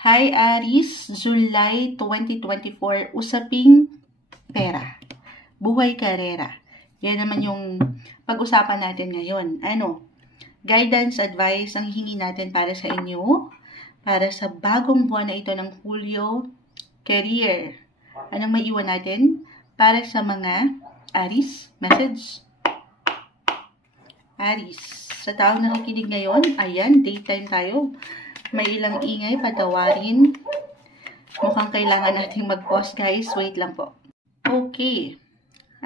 Hi Aries, July 2024, usaping pera, buhay karera. Yan naman yung pag-usapan natin ngayon. Guidance, advice ang hihingi natin para sa inyo, para sa bagong buwan na ito ng Hulyo, career. Anong maiwan natin para sa mga Aries? Message. Aries, sa taong nakikinig ngayon, ayan, daytime tayo. May ilang ingay, patawarin. Mukhang kailangan nating mag-pause, guys. Wait lang po. Okay.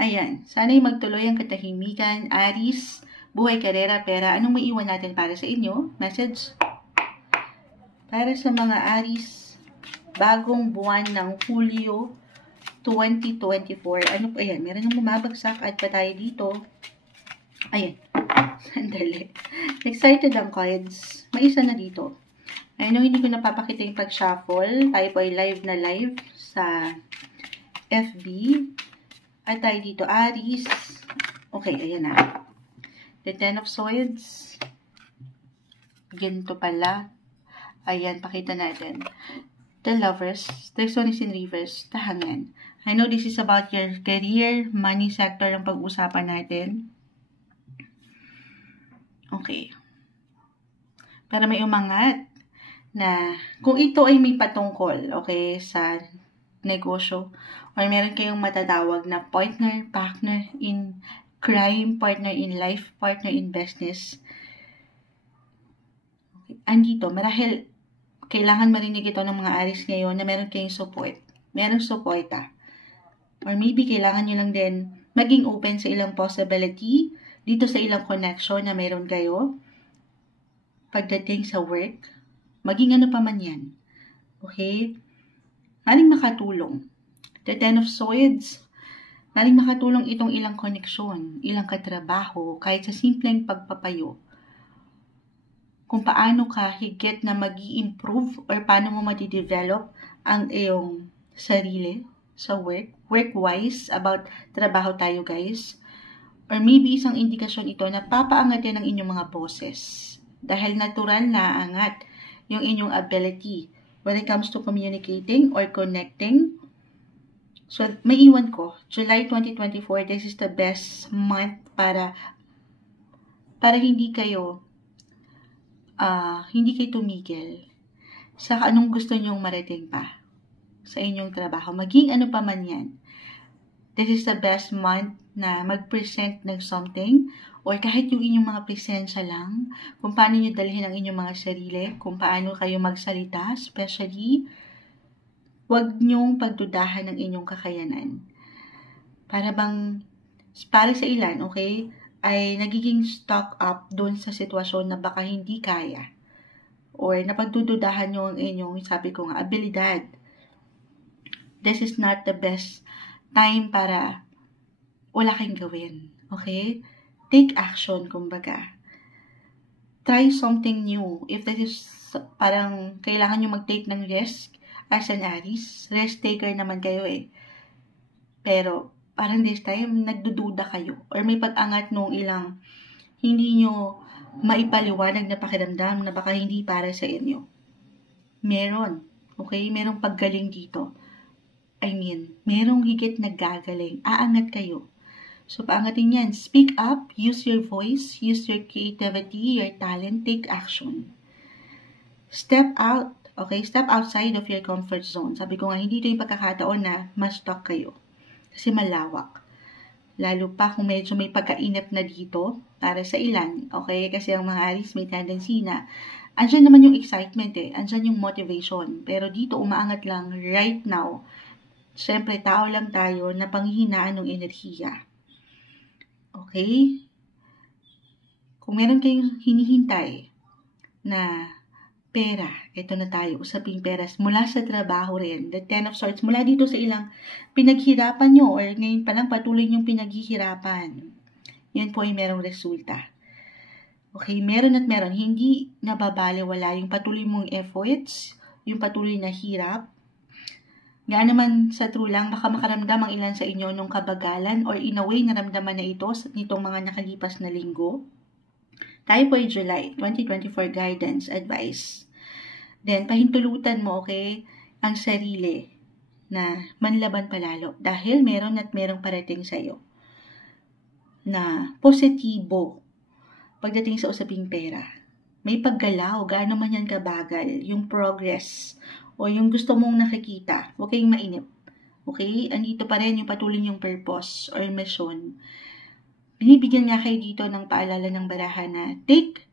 Ayan. Sana'y magtuloy ang katahimikan. Aries, buhay, karera, pera. Anong maiwan natin para sa inyo? Message. Para sa mga Aries, bagong buwan ng Hulyo 2024. Ano po? Ayan. Meron nang bumabagsak at pa tayo dito. Ayan. Sandali. Excited ang cards. May isa na dito. Hindi ko napapakita yung pag-shuffle. Tayo po ay live na live sa FB. At tayo dito, Aries. Okay, ayan na. The Ten of Swords. Ganito pala. Ayan, pakita natin. The Lovers. This one is in reverse. The Hangman. I know this is about your career, money sector ang pag-usapan natin. Okay. Pero may umangat na kung ito ay may patungkol, okay, sa negosyo, or meron kayong matatawag na partner in crime, partner in life, partner in business, okay, andito, marahil kailangan marinig ito ng mga Aries ngayon na meron kayong support, merong supporta, or maybe kailangan nyo lang din maging open sa ilang possibility, dito sa ilang connection na meron kayo, pagdating sa work, maging ano pa man yan. Okay? Maring makatulong. The Ten of Swords, maring makatulong itong ilang koneksyon, ilang katrabaho, kahit sa simpleng pagpapayo. Kung paano ka higit na mag-i-improve or paano mo madidevelop ang iyong sarili sa work-wise, about trabaho tayo guys. Or maybe isang indikasyon ito na papaangatin ng inyong mga bosses. Dahil natural na angat yung inyong ability when it comes to communicating or connecting. So, may iwan ko, July 2024, this is the best month para hindi kayo tumigil sa anong gusto nyong marating pa sa inyong trabaho. Maging ano pa man yan. This is the best month na mag-present ng something, or kahit yung inyong mga presensya lang, kung paano nyo dalhin ang inyong mga sarili, kung paano kayo magsalita, especially, huwag nyong pagdudahan ng inyong kakayanan. Para sa ilan, okay, ay nagiging stock up doon sa sitwasyon na baka hindi kaya. Or napagdududahan nyo ang inyong, sabi ko nga, abilidad. This is not the best time para wala kang gawin. Okay? Take action, kumbaga. Try something new. If this is parang kailangan nyo mag-take ng risk as an Aries, risk taker naman kayo eh. Pero parang this time, nagdududa kayo. Or may pag-angat nung ilang hindi nyo maipaliwanag na pakiramdam na baka hindi para sa inyo. Meron. Okay? Merong paggaling dito. Merong higit na gagaling. Aangat kayo. So, paangatin yan. Speak up, use your voice, use your creativity, your talent, take action. Step out, okay? Step outside of your comfort zone. Sabi ko nga, hindi ito yung pagkakataon na ma-stuck kayo. Kasi malawak. Lalo pa kung medyo may pagkainip na dito, para sa ilan, okay? Kasi ang mga Aries may tendency na, andyan naman yung excitement eh, andyan yung motivation. Pero dito, umaangat lang right now. Siyempre, tao lang tayo na panghihinaan ng enerhiya. Okay? Kung meron kayong hinihintay na pera, ito na tayo, usaping peras, mula sa trabaho rin, the Ten of Swords, mula dito sa ilang pinaghirapan nyo, or ngayon pa lang patuloy nyong pinaghihirapan, yun po ay merong resulta. Okay, meron at meron, hindi nababaliwala yung patuloy mong efforts, yung patuloy na hirap. Nga naman sa true lang, baka makaramdam ang ilan sa inyo nung kabagalan or in a way naramdaman na ito nitong mga nakalipas na linggo. Tayo po ay July 2024 guidance, advice. Then, pahintulutan mo, okay, ang sarili na manlaban palalo dahil meron at merong parating sa'yo na positibo pagdating sa usaping pera. May paggalaw, gaano man yan kabagal, yung progress o yung gusto mong nakikita, huwag kayong mainip. Okay? Andito pa rin yung patuloy yung purpose or mission. Binibigyan nga kayo dito ng paalala ng barahan na take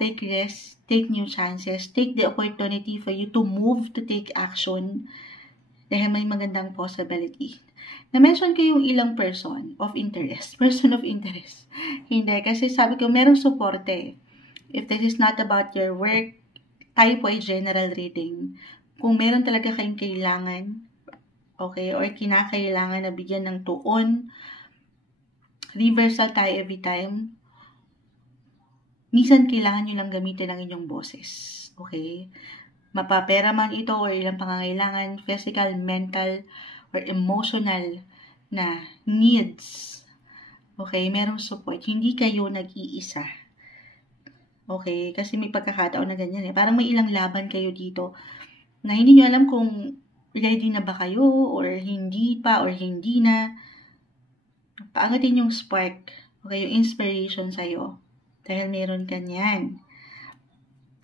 risks, take new chances, take the opportunity for you to move, to take action dahil may magandang possibility. Na-mention ko yung ilang person of interest. Hindi, kasi sabi ko merong suporte. If this is not about your work, tayo po ay general reading. Kung meron talaga kayong kailangan, okay, or kinakailangan na bigyan ng tuon, reversal tayo every time. Minsan kailangan nyo lang gamitin ang inyong boses. Okay? Mapapera man ito or ilang pangangailangan, physical, mental, or emotional na needs. Okay? Merong support. Hindi kayo nag-iisa. Okay? Kasi may pagkakataon na ganyan eh. Parang may ilang laban kayo dito na hindi nyo alam kung ready na ba kayo or hindi pa or hindi na. Paangatin yung spark. Okay? Yung inspiration sa'yo. Dahil meron ka niyan.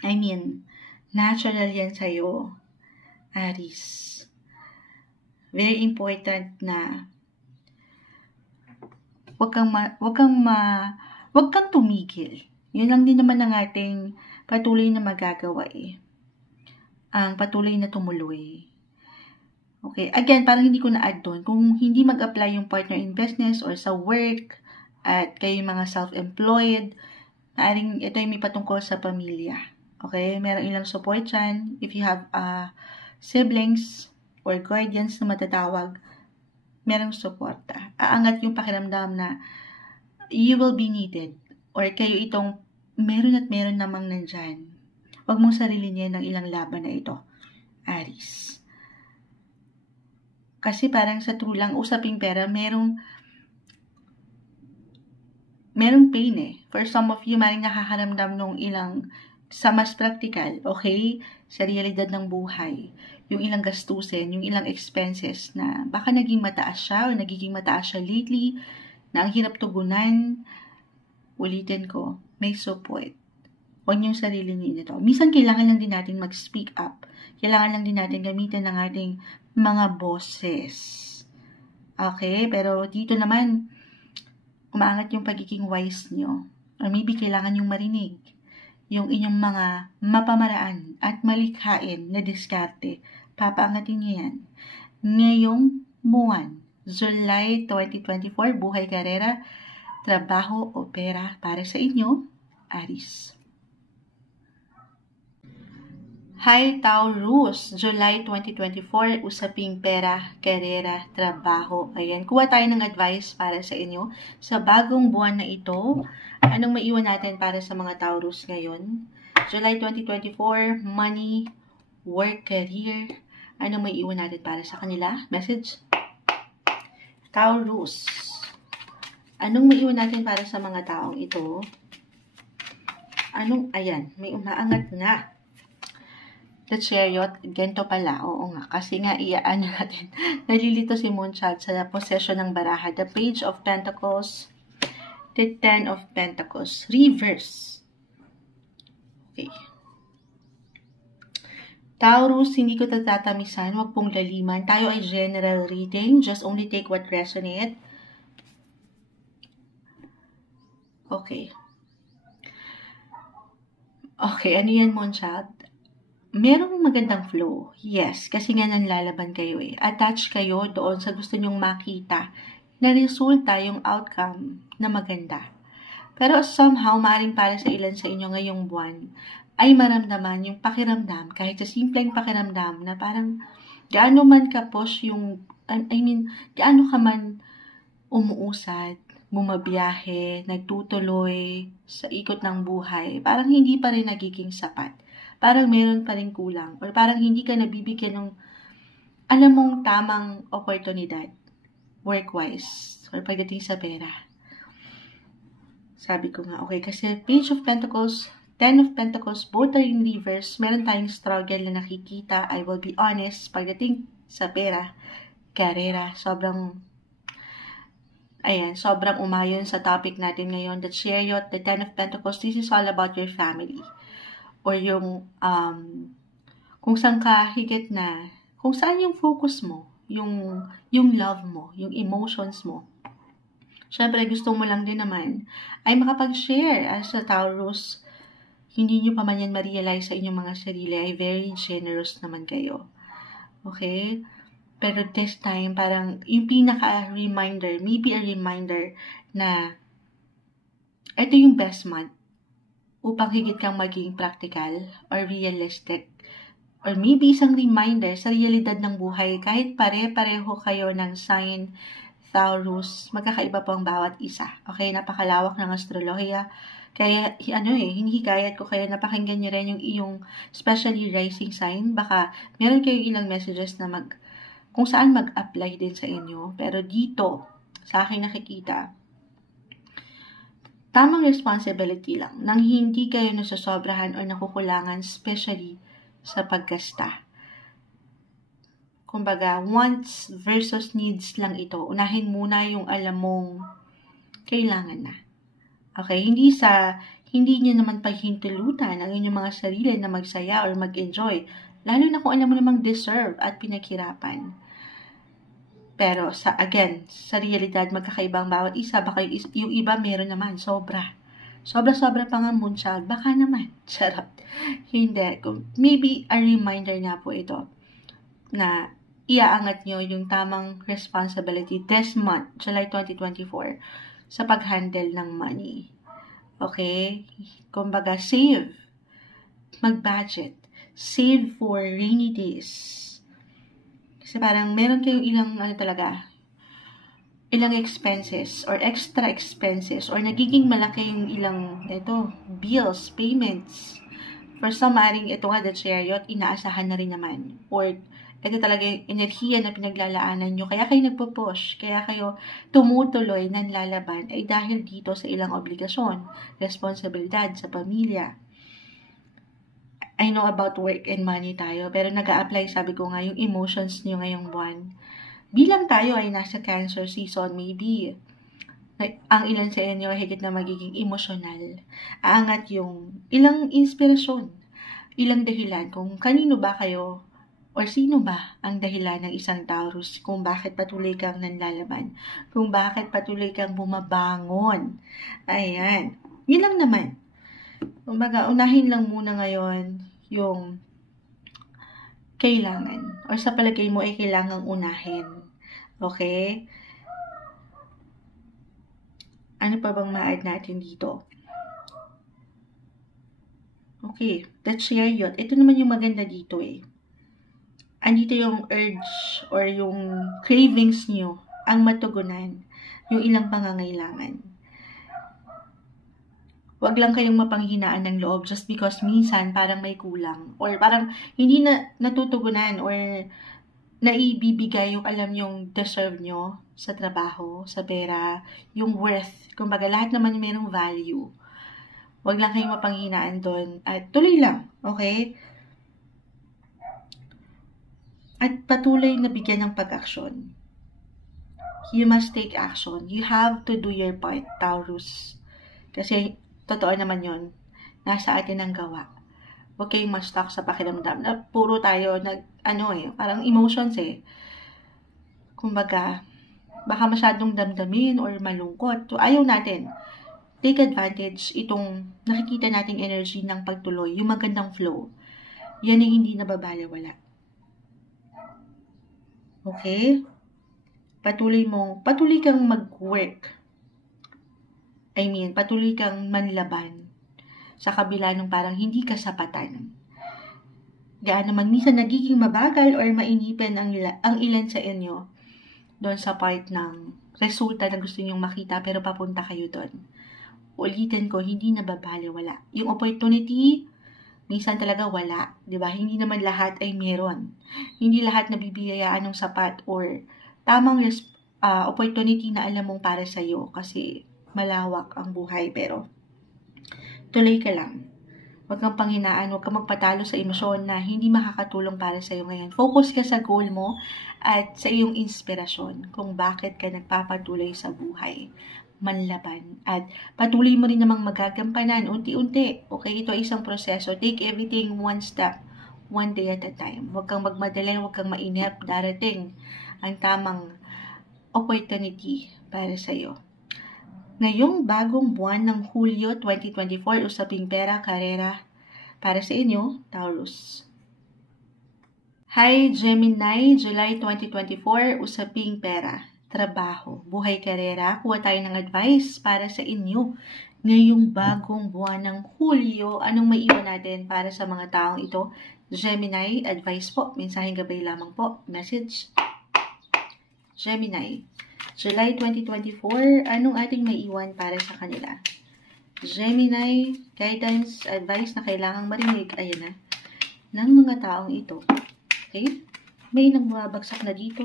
I mean, natural yan sa'yo, Aries. Very important na wag kang tumigil. Yun lang din naman ang ating patuloy na magagawa eh. Ang patuloy na tumuloy. Okay, again, parang hindi ko na-add doon. Kung hindi mag-apply yung partner in business or sa work at kayo mga self-employed, maaring ito yung may patungkol sa pamilya. Okay? Merong ilang support dyan. If you have siblings or guardians na matatawag, merong suporta. Aangat yung pakiramdam na you will be needed. Or kayo itong meron at meron namang nandyan. Huwag mong sarilinin ng ilang laban na ito, Aries. Kasi parang sa true lang, usaping pera, merong pain eh. For some of you, maring nakakaramdam nung ilang sa mas practical, okay? Sa realidad ng buhay. Yung ilang gastusin, yung ilang expenses na baka naging mataas siya o nagiging mataas siya lately, na ang hirap tugunan. Ulitin ko, may support. Huwag niyong sarili niyo ito. Minsan kailangan lang din natin mag-speak up. Kailangan lang din natin gamitin ng ating mga boses. Okay? Pero dito naman, umaangat yung pagiging wise nyo. Or maybe kailangan yung marinig yung inyong mga mapamaraan at malikhain na diskarte. Papaangatin nyo yan. Ngayong buwan, July 2024, buhay, karera, trabaho o pera para sa inyo, Aries. Hi Taurus, July 2024, usaping pera, karera, trabaho. Ayan, kuha tayo ng advice para sa inyo sa bagong buwan na ito. Anong maiwan natin para sa mga Taurus ngayon? July 2024, money, work, career. Anong maiwan natin para sa kanila? Message? Taurus. Anong maiwan natin para sa mga taong ito? Ayan, may umaangat na. The Chariot, ganito pala, oo nga, kasi nga natin, nalilito si Moonchild sa possession ng baraha, the Page of Pentacles, the Ten of Pentacles, reverse. Okay. Taurus, hindi ko tatatamisan, wag pong laliman, tayo ay general reading, just only take what resonate. Okay. Okay, ano yan, Moonchild? Merong magandang flow. Yes, kasi nga nanlalaban kayo eh. Attach kayo doon sa gusto nyong makita na resulta yung outcome na maganda. Pero somehow, maaaring para sa ilan sa inyo ngayong buwan, ay maramdaman yung pakiramdam, kahit sa simpleng pakiramdam na parang gaano man ka-push yung, gaano ka man umuusad, bumabiyahe, nagtutuloy sa ikot ng buhay, parang hindi pa rin nagiging sapat. Parang meron pa rin kulang or parang hindi ka nabibigyan ng alam mong tamang oportunidad work-wise or pagdating sa pera. Sabi ko nga, okay, kasi Page of Pentacles, Ten of Pentacles, both are in reverse. Meron tayong struggle na nakikita. I will be honest, pagdating sa pera, karera, sobrang umayon sa topic natin ngayon. The Chariot, the Ten of Pentacles, this is all about your family. Or yung, kung saan ka higit na, kung saan yung focus mo, yung love mo, yung emotions mo. Siyempre, gusto mo lang din naman ay makapag-share as a Taurus. Hindi nyo pa man yan ma-realize sa inyong mga sarili, ay very generous naman kayo. Okay? Pero this time, parang yung pinaka-reminder, maybe a reminder na ito yung best month upang higit kang maging practical or realistic. Or maybe isang reminder sa realidad ng buhay, kahit pare-pareho kayo ng sign Taurus, magkakaiba po ang bawat isa. Okay, napakalawak ng astrolohiya. Kaya, hinihikayat ko kayo napakinggan nyo rin yung iyong, especially rising sign. Baka, meron kayong ilang messages na kung saan mag-apply din sa inyo. Pero dito, sa akin nakikita, tamang responsibility lang, nang hindi kayo nasasobrahan o nakukulangan, especially sa paggasta. Kumbaga, wants versus needs lang ito. Unahin muna yung alam mong kailangan na. Okay, hindi nyo naman paghintulutan ang inyong mga sarili na magsaya or mag-enjoy. Lalo na kung alam mo namang deserve at pinaghirapan. Pero, sa realidad, magkakaibang bawat isa. Baka yung iba meron naman, sobra. Sobra-sobra pa nga moonchild. Baka naman. Charot. Hindi. Maybe a reminder nga po ito na iaangat nyo yung tamang responsibility this month, July 2024, sa pag-handle ng money. Okay? Kumbaga, save. Mag-budget. Save for rainy days. Kasi parang meron kayong ilang expenses or extra expenses or nagiging malaki yung ilang bills, payments. For some, ito nga, the Chariot, inaasahan na rin naman. Or ito talaga yung enerhiya na pinaglalaanan nyo. Kaya kayo nagpo-push, kaya kayo tumutuloy ng lalaban ay dahil dito sa ilang obligasyon, responsibilidad sa pamilya. I know about work and money tayo, pero nag-a-apply, sabi ko nga, yung emotions nyo ngayong buwan. Bilang tayo ay nasa Cancer season, maybe ang ilan sa inyo ay higit na magiging emosyonal. Aangat yung ilang inspirasyon, ilang dahilan kung kanino ba kayo or sino ba ang dahilan ng isang Taurus kung bakit patuloy kang nanlalaban, kung bakit patuloy kang bumabangon. Ayan. Yun lang naman. Kumbaga, unahin lang muna ngayon yung kailangan or sa palagay mo ay kailangang unahin. Okay? Ano pa bang ma-add natin dito? Okay, the Chariot. Ito naman yung maganda dito andito yung urge or yung cravings nyo ang matugunan, yung ilang pangangailangan. Huwag lang kayong mapanghinaan ng loob just because minsan parang may kulang or parang hindi na natutugunan or naibibigay yung alam yung deserve nyo sa trabaho, sa pera, yung worth. Kumbaga, lahat naman mayroong value. Huwag lang kayong mapanghinaan doon at tuloy lang, okay? At patuloy na bigyan ng pag-aksyon. You must take action. You have to do your part, Taurus. Kasi, totoo naman yun. Nasa atin ang gawa. Huwag kayong ma-stuck sa pakiramdam. Na puro tayo, parang emotions Kumbaga, baka masyadong damdamin or malungkot. So, ayaw natin. Take advantage itong nakikita nating energy ng pagtuloy, yung magandang flow. Yan ay hindi nababalewala. Okay? Patuloy kang mag-work. Patuloy kang manlaban sa kabila ng parang hindi kasapatan. Gaano man minsan nagiging mabagal or mainipin ang ilan sa inyo doon sa part ng resulta na gusto nyong makita pero papunta kayo doon. Ulitin ko, hindi nababalewala. Yung opportunity, minsan talaga wala, 'di ba? Hindi naman lahat ay meron. Hindi lahat nabibigayaan ng sapat or tamang opportunity na alam mong para sa iyo kasi malawak ang buhay pero tuloy ka lang. Huwag kang panghinaan, huwag kang magpatalo sa emosyon na hindi makakatulong para sa'yo ngayon. Focus ka sa goal mo at sa iyong inspirasyon kung bakit ka nagpapatuloy sa buhay. Manlaban. At patuloy mo rin namang magagampanan unti-unti. Okay, ito ay isang proseso. Take everything one step, one day at a time. Huwag kang magmadali, huwag kang mainip. Darating ang tamang opportunity para sa'yo. Ngayong bagong buwan ng Hulyo 2024, usaping pera, karera, para sa inyo, Taurus. Hi, Gemini, July 2024, usaping pera, trabaho, buhay, karera. Kuha tayo ng advice para sa inyo. Ngayong bagong buwan ng Hulyo, anong maiwan natin para sa mga taong ito? Gemini, advice po, mensaheng gabay lamang po, message. Gemini, July 2024, anong ating maiwan para sa kanila? Gemini, guidance, advice na kailangang marinig, ayan na, ng mga taong ito. Okay? May nang bumabagsak na dito.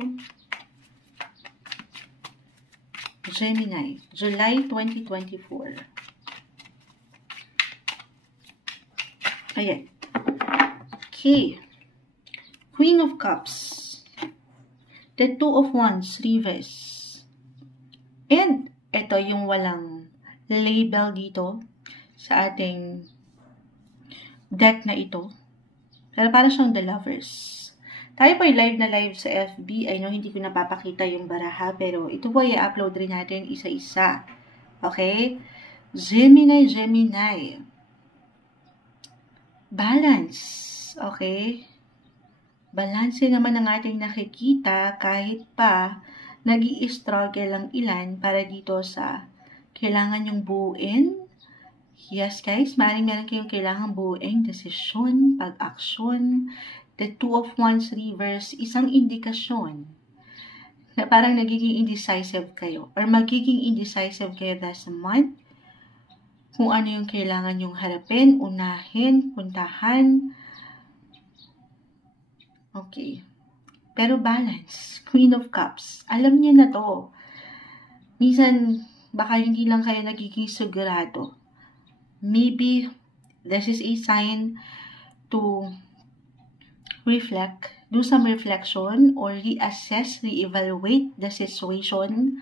Gemini, July 2024. Ayan. Okay. Queen of Cups. The Two of Wands, reverse. And ito yung walang label dito sa ating deck na ito. Pero para siyang The Lovers. Tayo po ay live na live sa FB. I know hindi ko napapakita yung baraha, pero ito po ay upload rin natin isa-isa. Okay? Gemini, Gemini. Balance. Okay? Balanse naman ang ating nakikita kahit pa nag-i-struggle ang ilan para dito sa kailangan yung buuin. Yes guys, meron kayong kailangan buuin, desisyon, pag-aksyon. The Two of Wands reverse, isang indikasyon na parang nagiging indecisive kayo or magiging indecisive kayo this month. Kung ano yung kailangan yung harapin, unahin, puntahan. Okay. Pero balance, Queen of Cups, alam niyo na to. Minsan, baka hindi lang kayo nagiging sigurado. Maybe, this is a sign to reflect, do some reflection, or reassess, reevaluate the situation.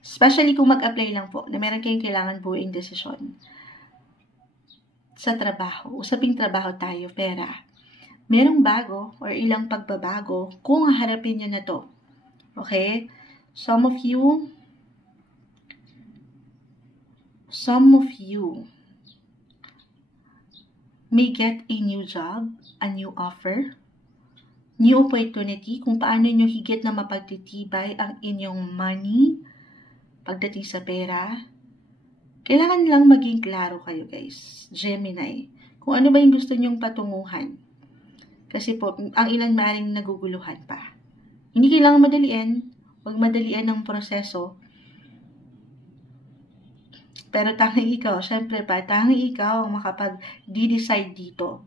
Especially kung mag-apply lang po, na meron kayong kailangan buuing desisyon. Sa trabaho, usaping trabaho tayo, pera. Merong bago or ilang pagbabago kung harapin nyo na to. Okay? Some of you may get a new job, a new offer, new opportunity kung paano nyo higit na mapagtitibay ang inyong money pagdating sa pera. Kailangan lang maging klaro kayo guys, Gemini, kung ano ba yung gusto nyong patunguhan. Kasi po, ang ilan maaaring naguguluhan pa. Hindi kailangan madalian. Huwag madalian ng proseso. Pero tanging ikaw, syempre pa, tanging ikaw ang makapag-decide dito.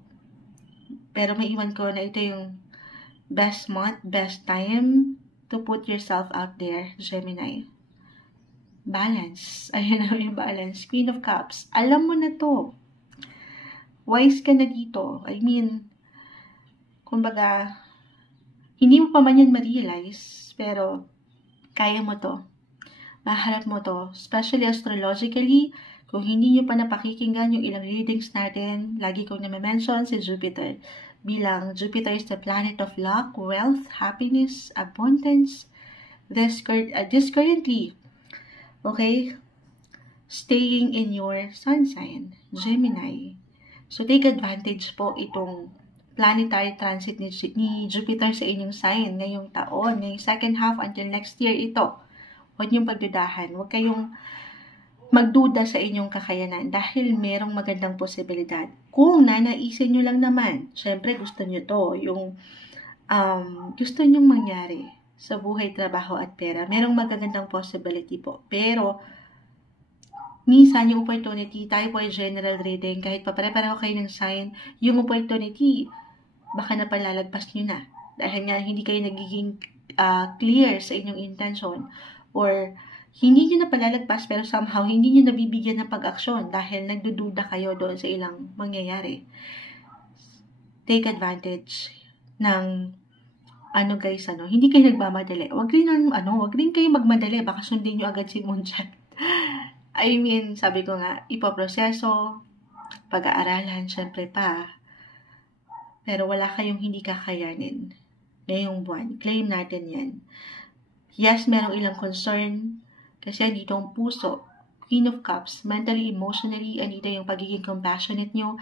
Pero may iwan ko na ito yung best month, best time to put yourself out there, Gemini. Balance. Ayan na yung balance. Queen of Cups. Alam mo na to. Wise ka na dito. I mean, kumbaga, hindi mo pa man yan ma-realize, pero kaya mo to. Maharap mo to. Especially astrologically, kung hindi nyo pa napakikinggan yung ilang readings natin, lagi kong na-mention si Jupiter. Bilang Jupiter is the planet of luck, wealth, happiness, abundance. This currently, okay, staying in your sun sign, Gemini. So take advantage po itong planetary transit ni Jupiter sa inyong sign ngayong taon, ngayong second half until next year ito. Huwag niyong pagdudahan. Huwag kayong magduda sa inyong kakayanan dahil merong magandang posibilidad. Kung nanaisin nyo lang naman, syempre gusto nyo to, yung gusto nyong mangyari sa buhay, trabaho at pera. Merong magagandang possibility po. Pero, minsan yung opportunity, tayo po ay general reading, kahit pa pare-pareho kayo ng sign, yung opportunity, baka napalalagpas nyo na. Dahil nga hindi kayo nagiging clear sa inyong intention or Hindi nyo na palalagpas pero somehow hindi nyo nabibigyan ng pag-aksyon dahil nagdududa kayo doon sa ilang mangyayari. Take advantage ng guys, hindi kayo nagmamadali. Wag rin kayo magmadali, baka sundin nyo agad si Moonshot. I mean, sabi ko nga, ipoproseso, pag-aaralan, syempre pa. Pero wala kayong hindi kakayanin ngayong buwan. Claim natin yan. Yes, merong ilang concern, kasi andito ang puso, Queen of Cups, mentally, emotionally, andito yung pagiging compassionate nyo.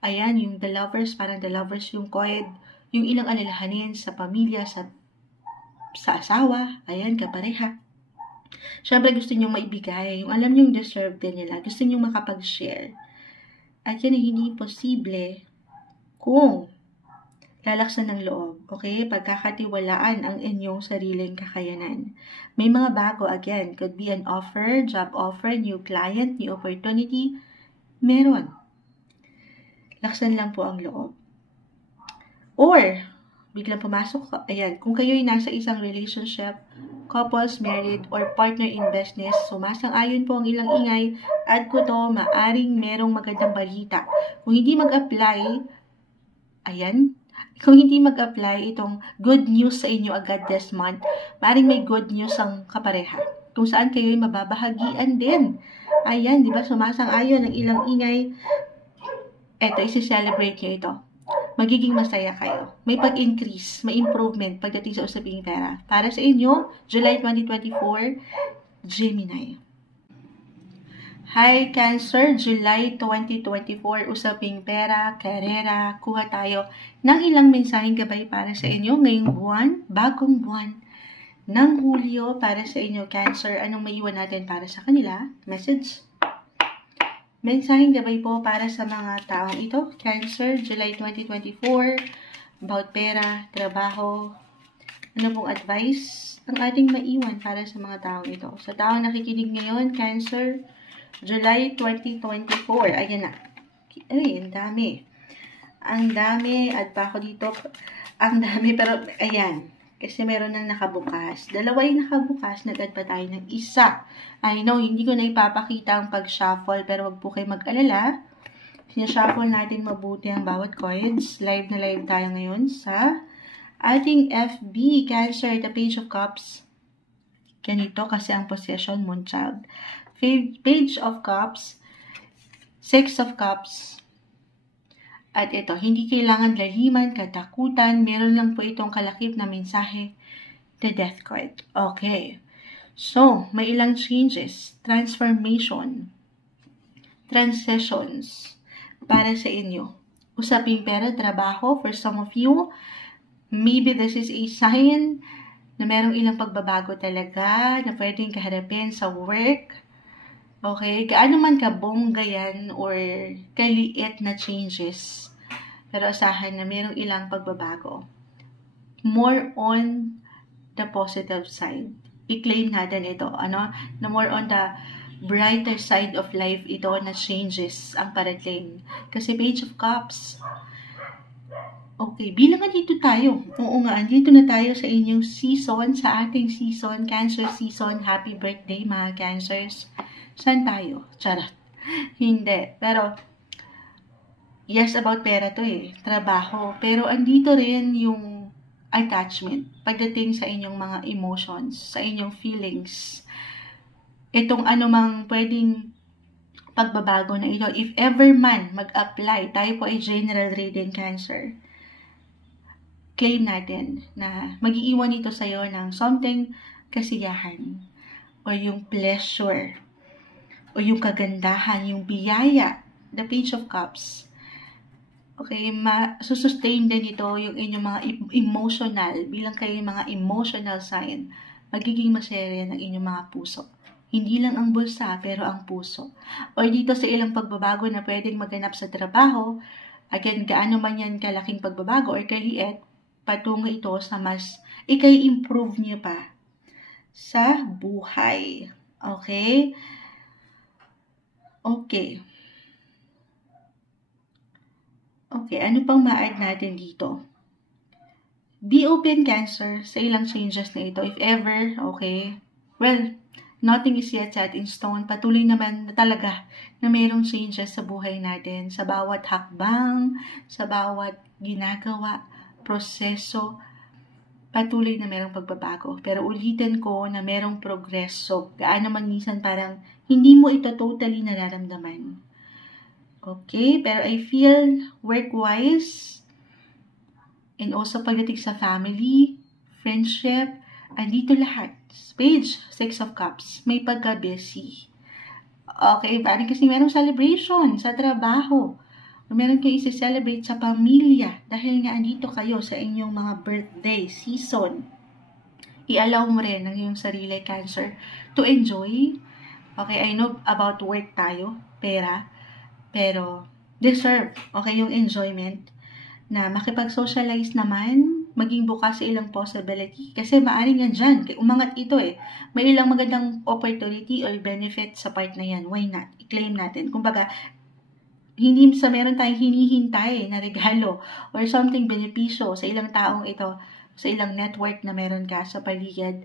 Ayan, yung the lovers, parang the lovers yung coin, yung ilang alalahanin sa pamilya, sa asawa, ayan, kapareha. Siyempre, gusto nyo maibigay, yung alam nyo deserve din nila, gusto nyo makapag-share. At yan ay hindi posible kung lalaksan ng loob, okay? Pagkakatiwalaan ang inyong sariling kakayanan. May mga bago, again, could be an offer, job offer, new client, new opportunity. Meron. Laksan lang po ang loob. Or, biglang pumasok, ayan, kung kayo'y nasa isang relationship, couples, married, or partner in business, sumasang-ayon po ang ilang ingay, add ko to, maaring merong magandang balita. Kung hindi mag-apply, ayan, kung hindi mag-apply itong good news sa inyo agad this month, maaaring may good news ang kapareha. Kung saan kayo'y mababahagian din. Ayan, di ba, sumasang-ayon ng ilang ingay. Eto, isi-celebrate nyo ito. Magiging masaya kayo. May pag-increase, may improvement pagdating sa usaping pera. Para sa inyo, July 2024, Gemini. Hi Cancer, July 2024, usaping pera, karera, kuha tayo ng ilang mensaheng gabay para sa inyo ngayong buwan, bagong buwan ng Hulyo para sa inyo Cancer. Anong maiwan natin para sa kanila? Message. Mensaheng gabay po para sa mga taong ito, Cancer, July 2024, about pera, trabaho. Ano pong advice ang ating maiwan para sa mga taong ito? Sa taong nakikinig ngayon, Cancer, July 2024. Ayan na. Ay, ang dami. Ang dami. Add pa ako dito. Ang dami. Pero, ayan. Kasi meron nang nakabukas. Dalawa yung nakabukas. Nag-add pa tayo ng isa. I know, hindi ko na ipapakita ang pag-shuffle. Pero wag po kayo mag-alala. Sinashuffle natin mabuti ang bawat coins. Live na live tayo ngayon sa ating FB. Cancer, the Page of Cups. Ganito kasi ang possession, Moonchild. Page of Cups, Six of Cups, at ito, hindi kailangan laliman, katakutan, meron lang po itong kalakip na mensahe, the Death card. Okay. So, may ilang changes, transformation, transitions para sa inyo. Usaping pera, trabaho, for some of you, maybe this is a sign na merong ilang pagbabago talaga na pwedeng kaharapin sa work. Okay, gaano man kabongga yan or kaliit na changes, pero asahan na mayroong ilang pagbabago. More on the positive side. I-claim natin ito, na more on the brighter side of life ito na changes ang para-claim. Kasi Page of Cups. Okay, bilang dito tayo. Oo nga, andito na tayo sa inyong season, sa ating season, Cancer season. Happy birthday mga Cancers. Saan tayo? Charot. Hindi. Pero, yes, about pera to trabaho. Pero, andito rin yung attachment. Pagdating sa inyong mga emotions, sa inyong feelings. Itong anumang pwedeng pagbabago na ito. If ever man mag-apply, tayo po ay general reading Cancer. Claim natin na mag-iiwan ito sa'yo ng something kasiyahan. Or yung pleasure. O yung kagandahan, yung biyaya, the Page of Cups. Okay, susustain din ito yung inyong mga emotional, bilang kayo yung mga emotional sign, magiging masaya ng inyong mga puso. Hindi lang ang bulsa, pero ang puso. O dito sa ilang pagbabago na pwedeng maganap sa trabaho, again, gaano man yan kalaking pagbabago or kaliit, patungo ito sa mas ikay-improve niyo pa sa buhay. Okay? Okay. Okay, ano pang ma-add natin dito? Be open, Cancer, sa ilang changes na ito. If ever, okay. Well, nothing is yet set in stone. Patuloy naman na talaga na mayroong changes sa buhay natin. Sa bawat hakbang, sa bawat ginagawa, proseso, patuloy na mayroong pagbabago. Pero ulitin ko na mayroong progreso. Gaano man minsan parang hindi mo ito totally nararamdaman. Okay? Pero I feel work-wise and also pagdating sa family, friendship, andito lahat. Page 6 of Cups. May pagka-busy. Okay? Parang kasi mayroong celebration sa trabaho. O meron kayo isi-celebrate sa pamilya dahil nga andito kayo sa inyong mga birthday season. I-allow mo rin ang iyong sarili, Cancer, to enjoy. Okay, I know about work tayo, pera, pero deserve, okay, yung enjoyment na makipag-socialize naman, maging bukas sa ilang possibility. Kasi maaaring yan dyan, umangat ito may ilang magandang opportunity or benefit sa part na yan. Why not? I-claim natin. Kumbaga, hindi sa meron tayong hinihintay na regalo or something benepisyo sa ilang taong ito, sa ilang network na meron ka sa paligid.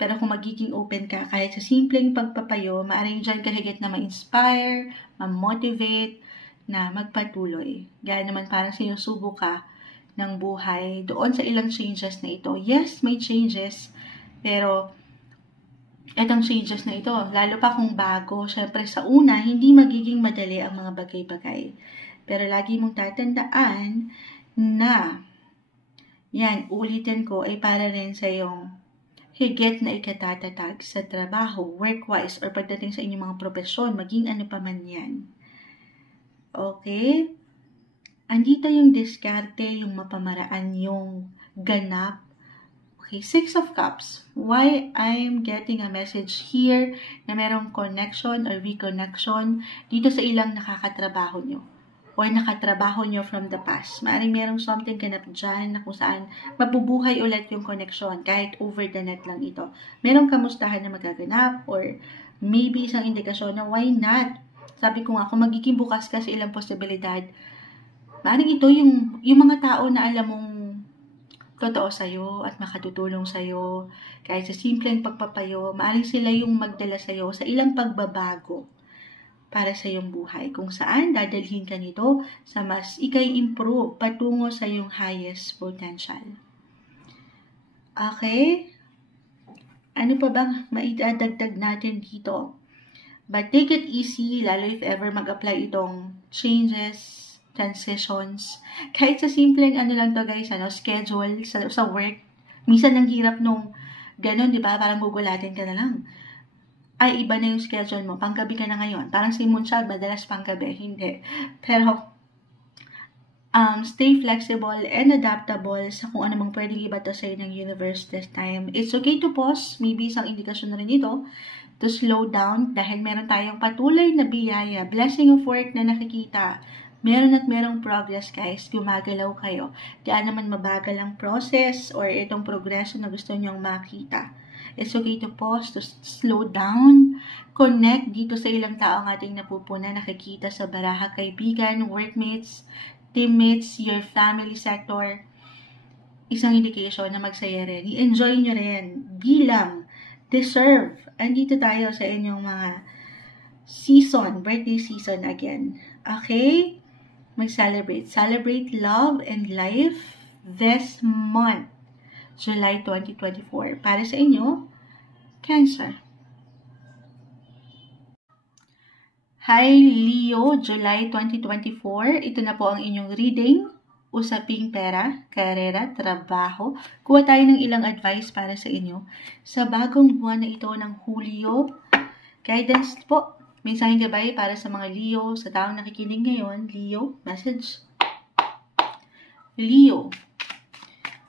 Pero kung magiging open ka, kahit sa simpleng pagpapayo, maaaring dyan ka higit na ma-inspire, ma-motivate, na magpatuloy. Gaya naman parang sinusubo ka ng buhay doon sa ilang changes na ito. Yes, may changes, pero itong changes na ito, lalo pa kung bago, syempre sa una, hindi magiging madali ang mga bagay-bagay. Pero lagi mong tatandaan na yan, ulitin ko, ay para rin sa iyong higit na ikatatatag sa trabaho, work-wise, or pagdating sa inyong mga profesyon, maging ano pa man yan. Okay? Andito yung diskarte, yung mapamaraan, yung ganap. Okay, 6 of Cups. Why I'm getting a message here na merong connection or reconnection dito sa ilang nakakatrabaho nyo or nakatrabaho nyo from the past. Maaring merong something ganap dyan na kung saan mabubuhay ulit yung connection kahit over the net lang ito. Merong kamustahan na magaganap or maybe isang indikasyon na why not? Sabi ko nga, kung magiging bukas ka sa ilang posibilidad, maaaring ito yung mga tao na alam mong totoo sa'yo at makatutulong sa'yo. Kahit sa simpleng pagpapayo, maaaring sila yung magdala sa'yo sa ilang pagbabago para sa iyong buhay. Kung saan dadalhin ka nito sa mas ikay-improve patungo sa iyong highest potential. Okay? Ano pa bang maidadagdag natin dito? But take it easy, lalo if ever mag-apply itong changes, transitions. Kahit sa simpleng ano lang to guys, schedule sa work. Minsan ang hirap nung ganun, di ba? Parang gugulatin ka na lang. Ay, iba na yung schedule mo. Panggabi ka na ngayon. Parang si Moonchild, madalas panggabi. Hindi. Pero, stay flexible and adaptable sa kung ano mang pwedeng iba to sa'yo ng universe this time. It's okay to pause. Maybe isang indikasyon na rin ito to slow down dahil meron tayong patuloy na biyaya, blessing of work na nakikita. Meron at merong progress guys, gumagalaw kayo. Diyan naman mabagal ang process or itong progression na gusto nyong makita. It's okay to pause, to slow down, connect dito sa ilang tao ang ating napupuna, nakikita sa baraha, kaibigan, workmates, teammates, your family sector. Isang indication na magsaya rin. I-enjoy nyo rin bilang deserve. Andito tayo sa inyong mga season, birthday season again. Okay? Mag-celebrate. Celebrate love and life this month, July 2024. Para sa inyo, Cancer. Hi Leo, July 2024. Ito na po ang inyong reading. Usaping pera, karera, trabaho. Kuha tayo ng ilang advice para sa inyo. Sa bagong buwan na ito ng Hulyo, guidance po. Mensaheng gabay para sa mga Leo, sa taong nakikinig ngayon. Leo, message. Leo.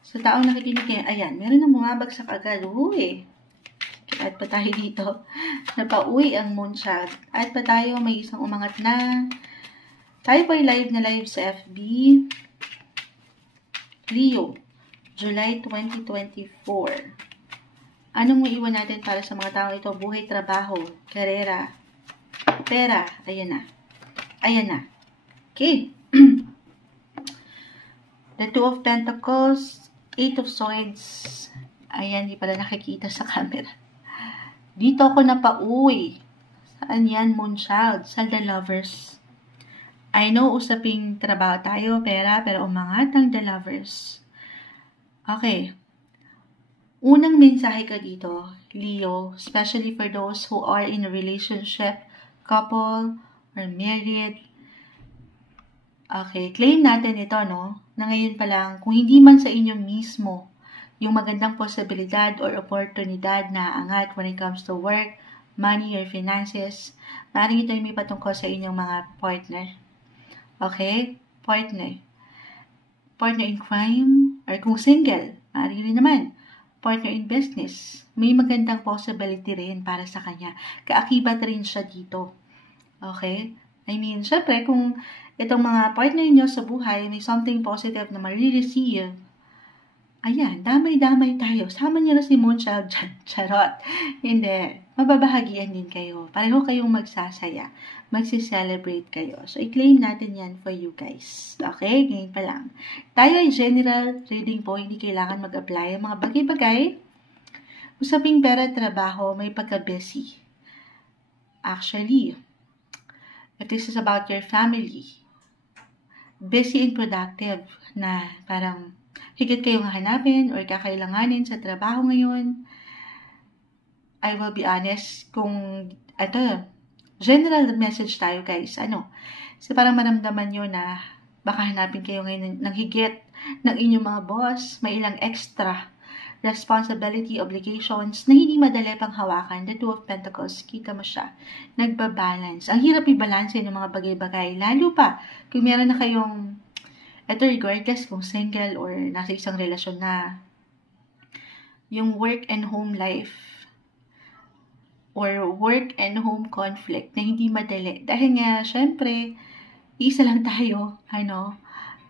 Sa taong nakikinig ngayon, ayan, meron na bumabagsak agad. Uy. At pa tayo dito. Napauwi ang Moonchild. At pa tayo, may isang umangat na. Tayo po ay live na live sa FB. Leo, July 2024. Anong maiwan natin para sa mga tao ito? Buhay, trabaho, karera, pera. Ayan na. Ayan na. Okay. The Two of Pentacles, Eight of Swords. Ayan, di pala nakikita sa camera. Dito ako napauwi. Saan yan, Moonchild? Sa The Lovers. I know, usaping trabaho tayo, pera, pero umangat ang The Lovers. Okay. Unang mensahe ka dito, Leo, especially for those who are in a relationship, couple, or married. Okay, claim natin ito, no? Na ngayon pa lang, kung hindi man sa inyo mismo, yung magandang posibilidad or oportunidad na angat when it comes to work, money, or finances, maaaring ito yung may patungkol sa inyong mga partner. Okay? Partner. Partner in crime, or kung single, maaari rin naman. Partner in business. May magandang possibility rin para sa kanya. Kaakibat rin siya dito. Okay? I mean, syempre, kung itong mga partner niyo sa buhay, may something positive na marireceive, ayan, damay-damay tayo. Sama niyo na si Moonchild dyan. Charot. Hindi. Mababahagian din kayo. Pareho kayong magsasaya. Magsi-celebrate kayo. So, i-claim natin yan for you guys. Okay? Ngayon pa lang. Tayo ay general reading po. Hindi kailangan mag-apply. Mga bagay-bagay. Usaping pera, trabaho, may pagka-busy. Actually, if this is about your family, busy and productive na parang higit kayong hanapin or kakailanganin sa trabaho ngayon. I will be honest, kung general message tayo guys, so parang maramdaman nyo na baka hanapin kayo ngayon ng higit ng inyong mga boss, may ilang extra responsibility, obligations na hindi madali pang hawakan. The Two of Pentacles, kita mo siya, nagbabalance. Ang hirap i-balance ng mga bagay-bagay, lalo pa kung meron na kayong, regardless kung single or nasa isang relasyon na, yung work and home life or work and home conflict na hindi madali. Dahil nga, syempre, isa lang tayo,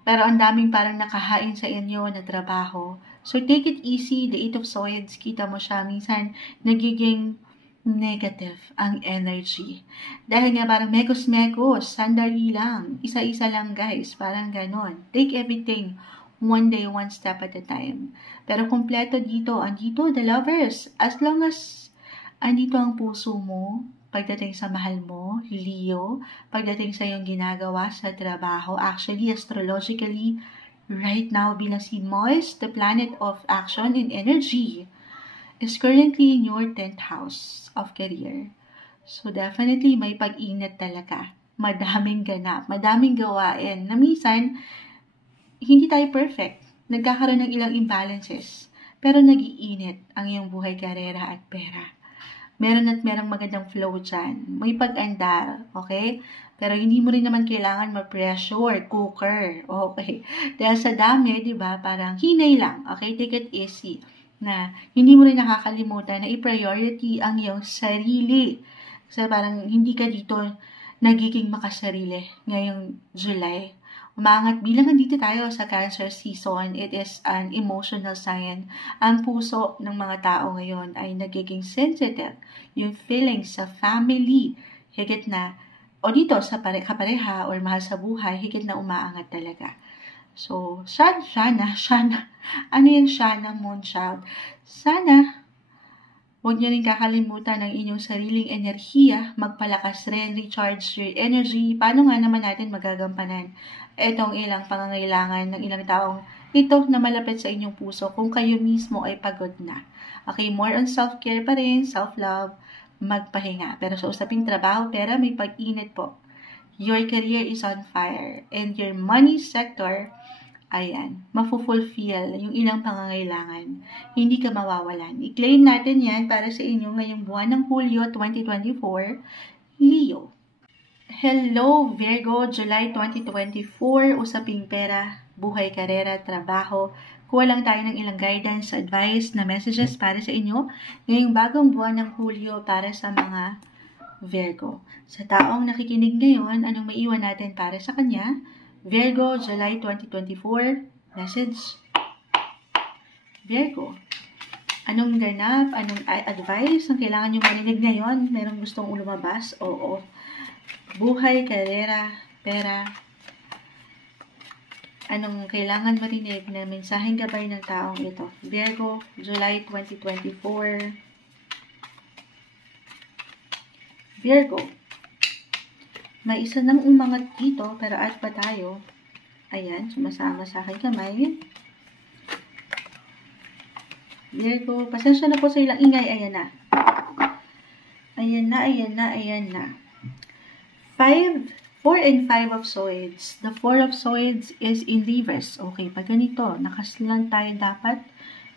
pero ang daming parang nakahain sa inyo na trabaho. So, take it easy. The Eight of Swords, kita mo siya, minsan nagiging negative ang energy. Dahil nga parang mekos-mekos, sandali lang, isa-isa lang guys, parang ganon. Take everything one day, one step at a time. Pero kompleto dito, andito, the lovers. As long as andito ang puso mo, pagdating sa mahal mo, Leo, pagdating sa iyong ginagawa sa trabaho, actually, astrologically, right now, bilang si Mars, the planet of action and energy, is currently in your 10th house of career. So, definitely, may pag-init talaga. Madaming ganap, madaming gawain, na minsan, hindi tayo perfect. Nagkakaroon ng ilang imbalances, pero nag-iinit ang iyong buhay, karera at pera. Meron at merong magandang flow dyan. May pag-andar, okay? Pero hindi mo rin naman kailangan ma-pressure, cooker, okay? Dahil sa dami, di ba, parang hinay lang, okay? Take it easy. Na hindi mo rin nakakalimutan na i-priority ang iyong sarili. Kasi parang hindi ka dito nagiging makasarili ngayong July. Umangat bilang nandito tayo sa Cancer season, it is an emotional sign. Ang puso ng mga tao ngayon ay nagiging sensitive. Yung feelings sa family, higit na, o dito sa kapareha or mahal sa buhay, higit na umaangat talaga. So, sana, ano yung sana, Moonchild? Sana, huwag niyo rin kakalimutan ang inyong sariling enerhiya, magpalakas rin, recharge your energy. Paano nga naman natin magagampanan itong ilang pangangailangan ng ilang taong ito na malapit sa inyong puso kung kayo mismo ay pagod na. Okay, more on self-care pa rin, self-love, magpahinga. Pero sa usaping trabaho, pera, may pag-init po. Your career is on fire. And your money sector, ayan, mafufulfill yung ilang pangangailangan. Hindi ka mawawalan. I-claim natin yan para sa inyo ngayong buwan ng Hulyo 2024, Leo. Hello Virgo, July 2024, usaping pera, buhay, karera, trabaho. Kuha lang tayo ng ilang guidance, advice na messages para sa inyo ngayong bagong buwan ng Hulyo para sa mga Virgo. Sa taong nakikinig ngayon, anong maiwan natin para sa kanya? Virgo, July 2024, message. Virgo, anong ganap, anong advice ang kailangan nyo marinig ngayon? Merong gustong lumabas? Oo. Buhay, karera, pera. Anong kailangan marinig na mensaheng gabay ng taong ito? Virgo, July 2024. Virgo. May isa nang umangat dito, pero at pa tayo? Ayan, sumasama sa aking kamay. Virgo, pasensya na po sa ilang ingay. Ayan na. Ayan na, ayan na, ayan na. 4 and 5 of Swords. The 4 of Swords is in reverse. Okay, pag ganito, nakaslan tayo dapat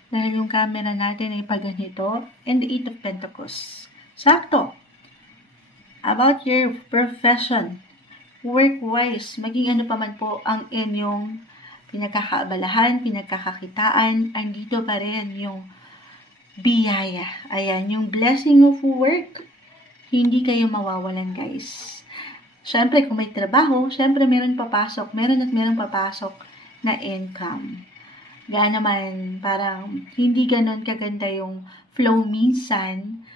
dahil yung camera natin ay pag ganito. And the 8 of Pentacles. Sakto. About your profession, work-wise, maging ano pa man po ang inyong pinagkakaabalahan, pinagkakakitaan, andito pa rin yung biyaya. Ayan, yung blessing of work, hindi kayo mawawalan, guys. Siyempre, kung may trabaho, siyempre meron papasok na income. Gaya naman, parang hindi ganon kaganda yung flow minsan,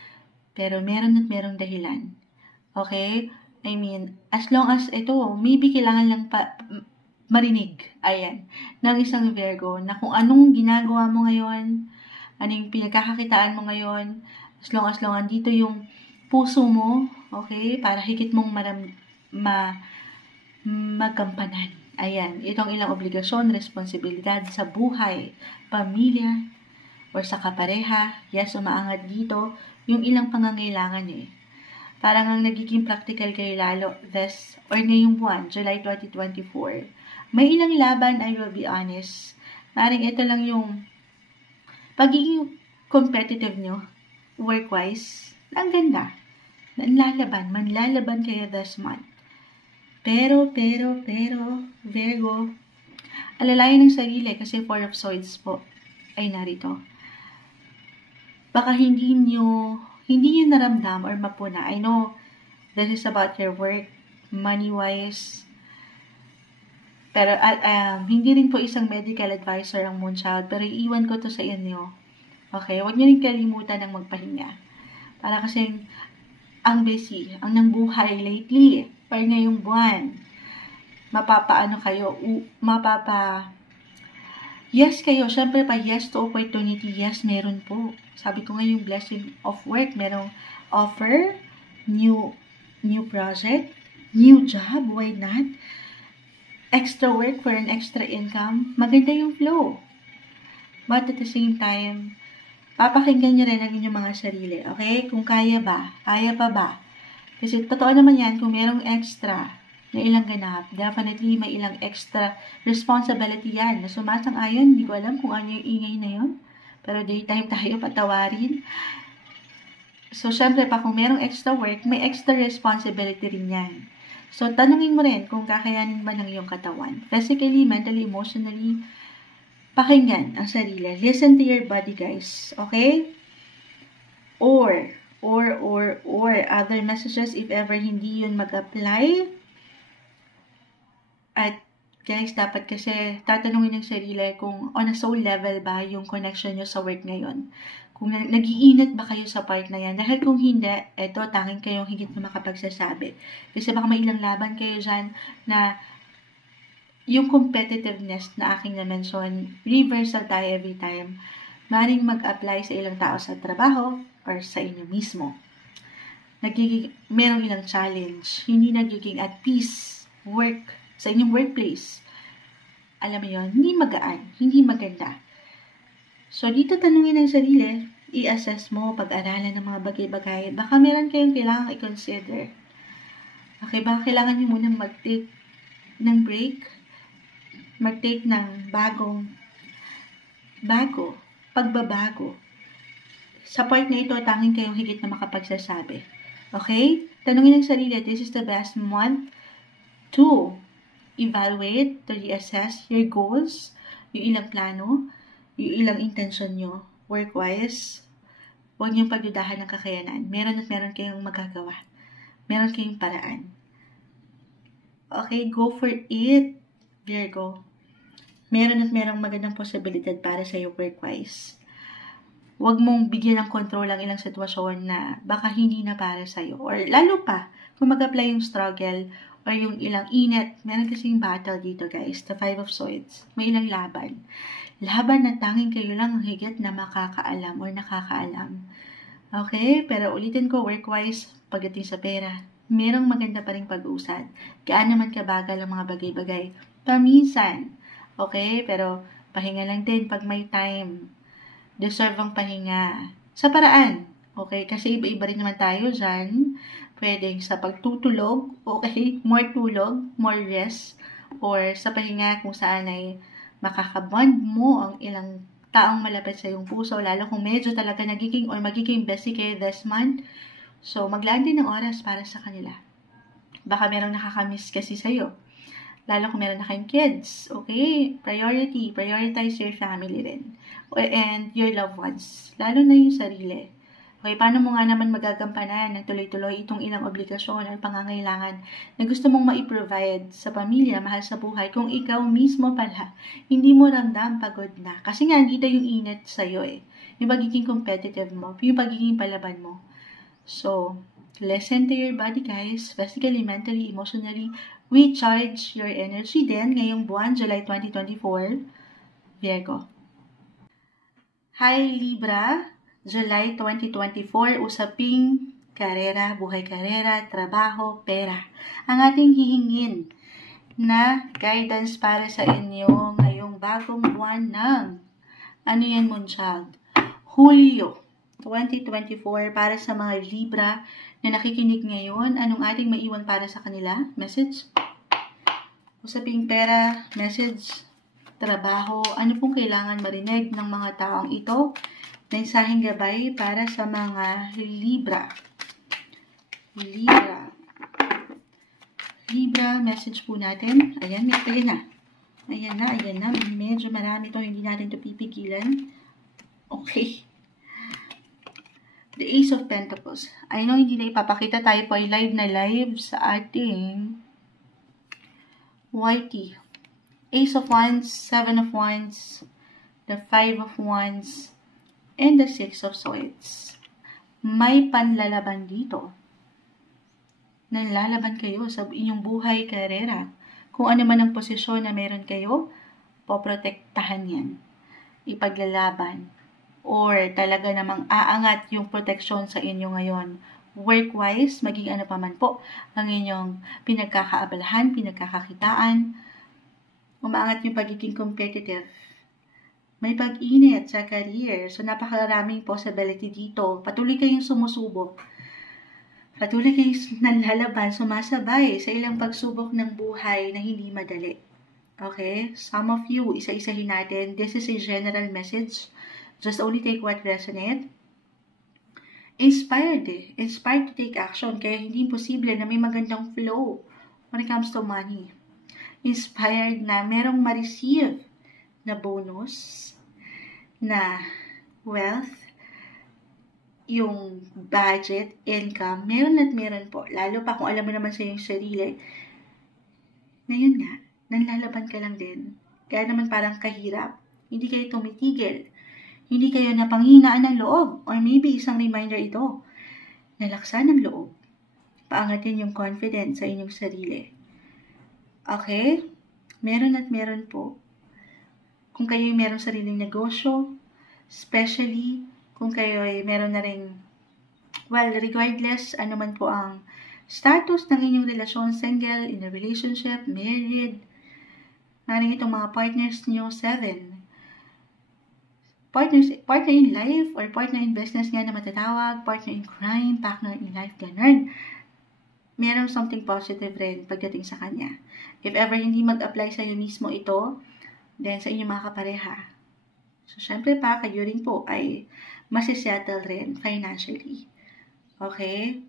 pero meron dahilan. Okay? I mean, as long as ito, maybe kailangan lang marinig, ayan, ng isang Virgo, na kung anong ginagawa mo ngayon, ano yung pinagkakakitaan mo ngayon, as long andito yung puso mo, okay, para higit mong magampanan. Ayan, itong ilang obligasyon, responsibilidad sa buhay, pamilya, or sa kapareha, yes, umaangat dito, yung ilang pangangailangan Parang ang nagiging practical kayo lalo this or ngayong buwan, July 2024. May ilang laban, I will be honest. Maring ito lang yung pagiging competitive nyo, work-wise, ang ganda. Manlalaban kayo this month. Pero, Virgo, alalayan ng sarili kasi 4 of Swords po ay narito. Baka hindi nyo naramdam or mapuna. I know this is about your work, money-wise. Pero hindi rin po isang medical advisor ang Moonchild, pero iiwan ko to sa inyo. Okay? Huwag nyo rin kalimutan ng magpahinga. Para kasi ang busy, ang nambuhay lately, para ngayong buwan, yes kayo, syempre pa yes to opportunity, yes, meron po. Sabi ko nga yung blessing of work, merong offer, new project, new job, why not? Extra work for an extra income, maganda yung flow. But at the same time, papakinggan nyo rin ang inyong mga sarili, okay? Kung kaya pa ba? Kasi totoo naman yan, kung merong extra na ilang ganap, definitely may ilang extra responsibility yan na sumasang-ayon. Hindi ko alam kung ano yung ingay na yun, pero daytime tayo, patawarin. So, syempre pa, kung merong extra work, may extra responsibility rin yan. So, tanungin mo rin kung kakayanin ba ng iyong katawan. Physically, mentally, emotionally, pakinggan ang sarili. Listen to your body, guys. Okay? Or other messages, if ever hindi yun mag-apply. At, guys, dapat kasi tatanungin yung sarili kung on a soul level ba yung connection nyo sa work ngayon. Kung nag-iinit ba kayo sa part na yan? Dahil kung hindi, eto, tanging kayong higit na makapagsasabi. Kasi baka may ilang laban kayo dyan na yung competitiveness na aking na-mention, reversal tayo every time, maring mag-apply sa ilang tao sa trabaho or sa inyo mismo. Merong ilang challenge, hindi nagiging at peace, work, sa inyong workplace. Alam mo yun, hindi magaan, hindi maganda. So, dito tanungin ang sarili, i-assess mo, pag-aralan ng mga bagay-bagay. Baka meron kayong kailangang i-consider. Okay, baka kailangan nyo muna mag-take ng break, mag-take ng pagbabago. Sa part na ito, tanging kayong higit na makapagsasabi. Okay? Tanungin ang sarili, this is the best month to evaluate, to reassess your goals, yung ilang plano, yung ilang intention nyo, work-wise. Huwag niyong pagdudahan ng kakayanan. Meron kayong magagawa. Meron kayong paraan. Okay, go for it, Virgo. Merong magandang posibilidad para sa iyo work-wise. Huwag mong bigyan ng control ang ilang sitwasyon na baka hindi na para sa iyo. Or lalo pa, kung mag-apply yung struggle or yung ilang init. Meron kasing battle dito, guys. The 5 of Swords. May ilang laban. Laban na tanging kayo lang higit na makakaalam or nakakaalam. Okay? Pero ulitin ko, work-wise, pagdating sa pera, merong maganda pa rin pag-usad. Gaano naman kabagal ang mga bagay-bagay. Paminsan, okay? Pero pahinga lang din pag may time. Deserve ang pahinga. Sa paraan, okay? Kasi iba-iba rin naman tayo dyan. Pwedeng sa pagtutulog, okay? More tulog, more rest. Or sa pahinga kung saan ay makakabond mo ang ilang taong malapit sa iyong puso, lalo kung medyo talaga nagiging or magiging bestie kayo this month. So, maglaan din ng oras para sa kanila. Baka merong nakakamiss kasi sa'yo. Lalo kung meron na kayong kids. Okay? Prioritize your family rin. And your loved ones. Lalo na yung sarili. Okay, paano mo nga naman magagampanan ng tuloy-tuloy itong ilang obligasyon at pangangailangan na gusto mong ma-provide sa pamilya, mahal sa buhay, kung ikaw mismo pala, hindi mo ramdam pagod na. Kasi nga, dito yung init sa'yo eh. Yung pagiging competitive mo, yung pagiging palaban mo. So, listen to your body guys, physically, mentally, emotionally, recharge your energy din ngayong buwan, July 2024, Virgo. Hi Libra! July 2024, usaping karera, buhay karera, trabaho, pera. Ang ating hihingin na guidance para sa inyo ngayong bagong buwan ng ano yan, Moonchild? Hulyo 2024 para sa mga Libra na nakikinig ngayon. Anong ating maiwan para sa kanila? Message? Usaping pera, message, trabaho. Ano pong kailangan marinig ng mga taong ito? Mensaheng gabay para sa mga Libra. Libra, message po natin. Ayan, ayan na. Medyo marami to, hindi natin to pipigilan. Okay. The Ace of Pentacles. I know hindi na ipapakita, tayo po ay live na live sa ating YT. Ace of Wands, Seven of Wands, the Five of Wands, and the Six of Swords. May panlalaban dito. Nanlalaban kayo sa inyong buhay, karera. Kung ano man ang posisyon na meron kayo, poprotektahan yan. Ipaglalaban. Or talaga namang aangat yung proteksyon sa inyo ngayon. Work-wise, maging ano pa man po, ang inyong pinagkakaabalahan, pinagkakakitaan. Umaangat yung pagiging competitive. May pag-init sa career. So, napakaraming possibility dito. Patuloy kayong sumusubok. Patuloy kayong nanlalaban, sumasabay sa ilang pagsubok ng buhay na hindi madali. Okay? Some of you, isa-isahin natin. This is a general message. Just only take what resonate. Inspired eh. Inspired to take action. Kaya hindi imposible na may magandang flow when it comes to money. Inspired na merong ma-receive na bonus, na wealth, yung budget, income, meron at meron po. Lalo pa kung alam mo naman sa iyong sarili, na yun nga, nanlalaban ka lang din. Kaya naman parang kahirap. Hindi kayo tumitigil. Hindi kayo napanghinaan ng loob. Or maybe isang reminder ito. Nalaksan ng loob. Paangatin yung confidence sa inyong sarili. Okay? Meron at meron po. Kung kayo ay meron sariling negosyo, especially kung kayo ay meron na rin, well, regardless, ano man po ang status ng inyong relasyon, single, in a relationship, married, maring itong mga partners nyo, 7. Partner in life or partner in business nga na matatawag, partner in crime, partner in life, ganun. Meron something positive rin pagdating sa kanya. If ever hindi mag-apply sa iyo mismo ito, then sa inyong mga kapareha. So, syempre pa, kayo rin po ay masisettle rin financially. Okay?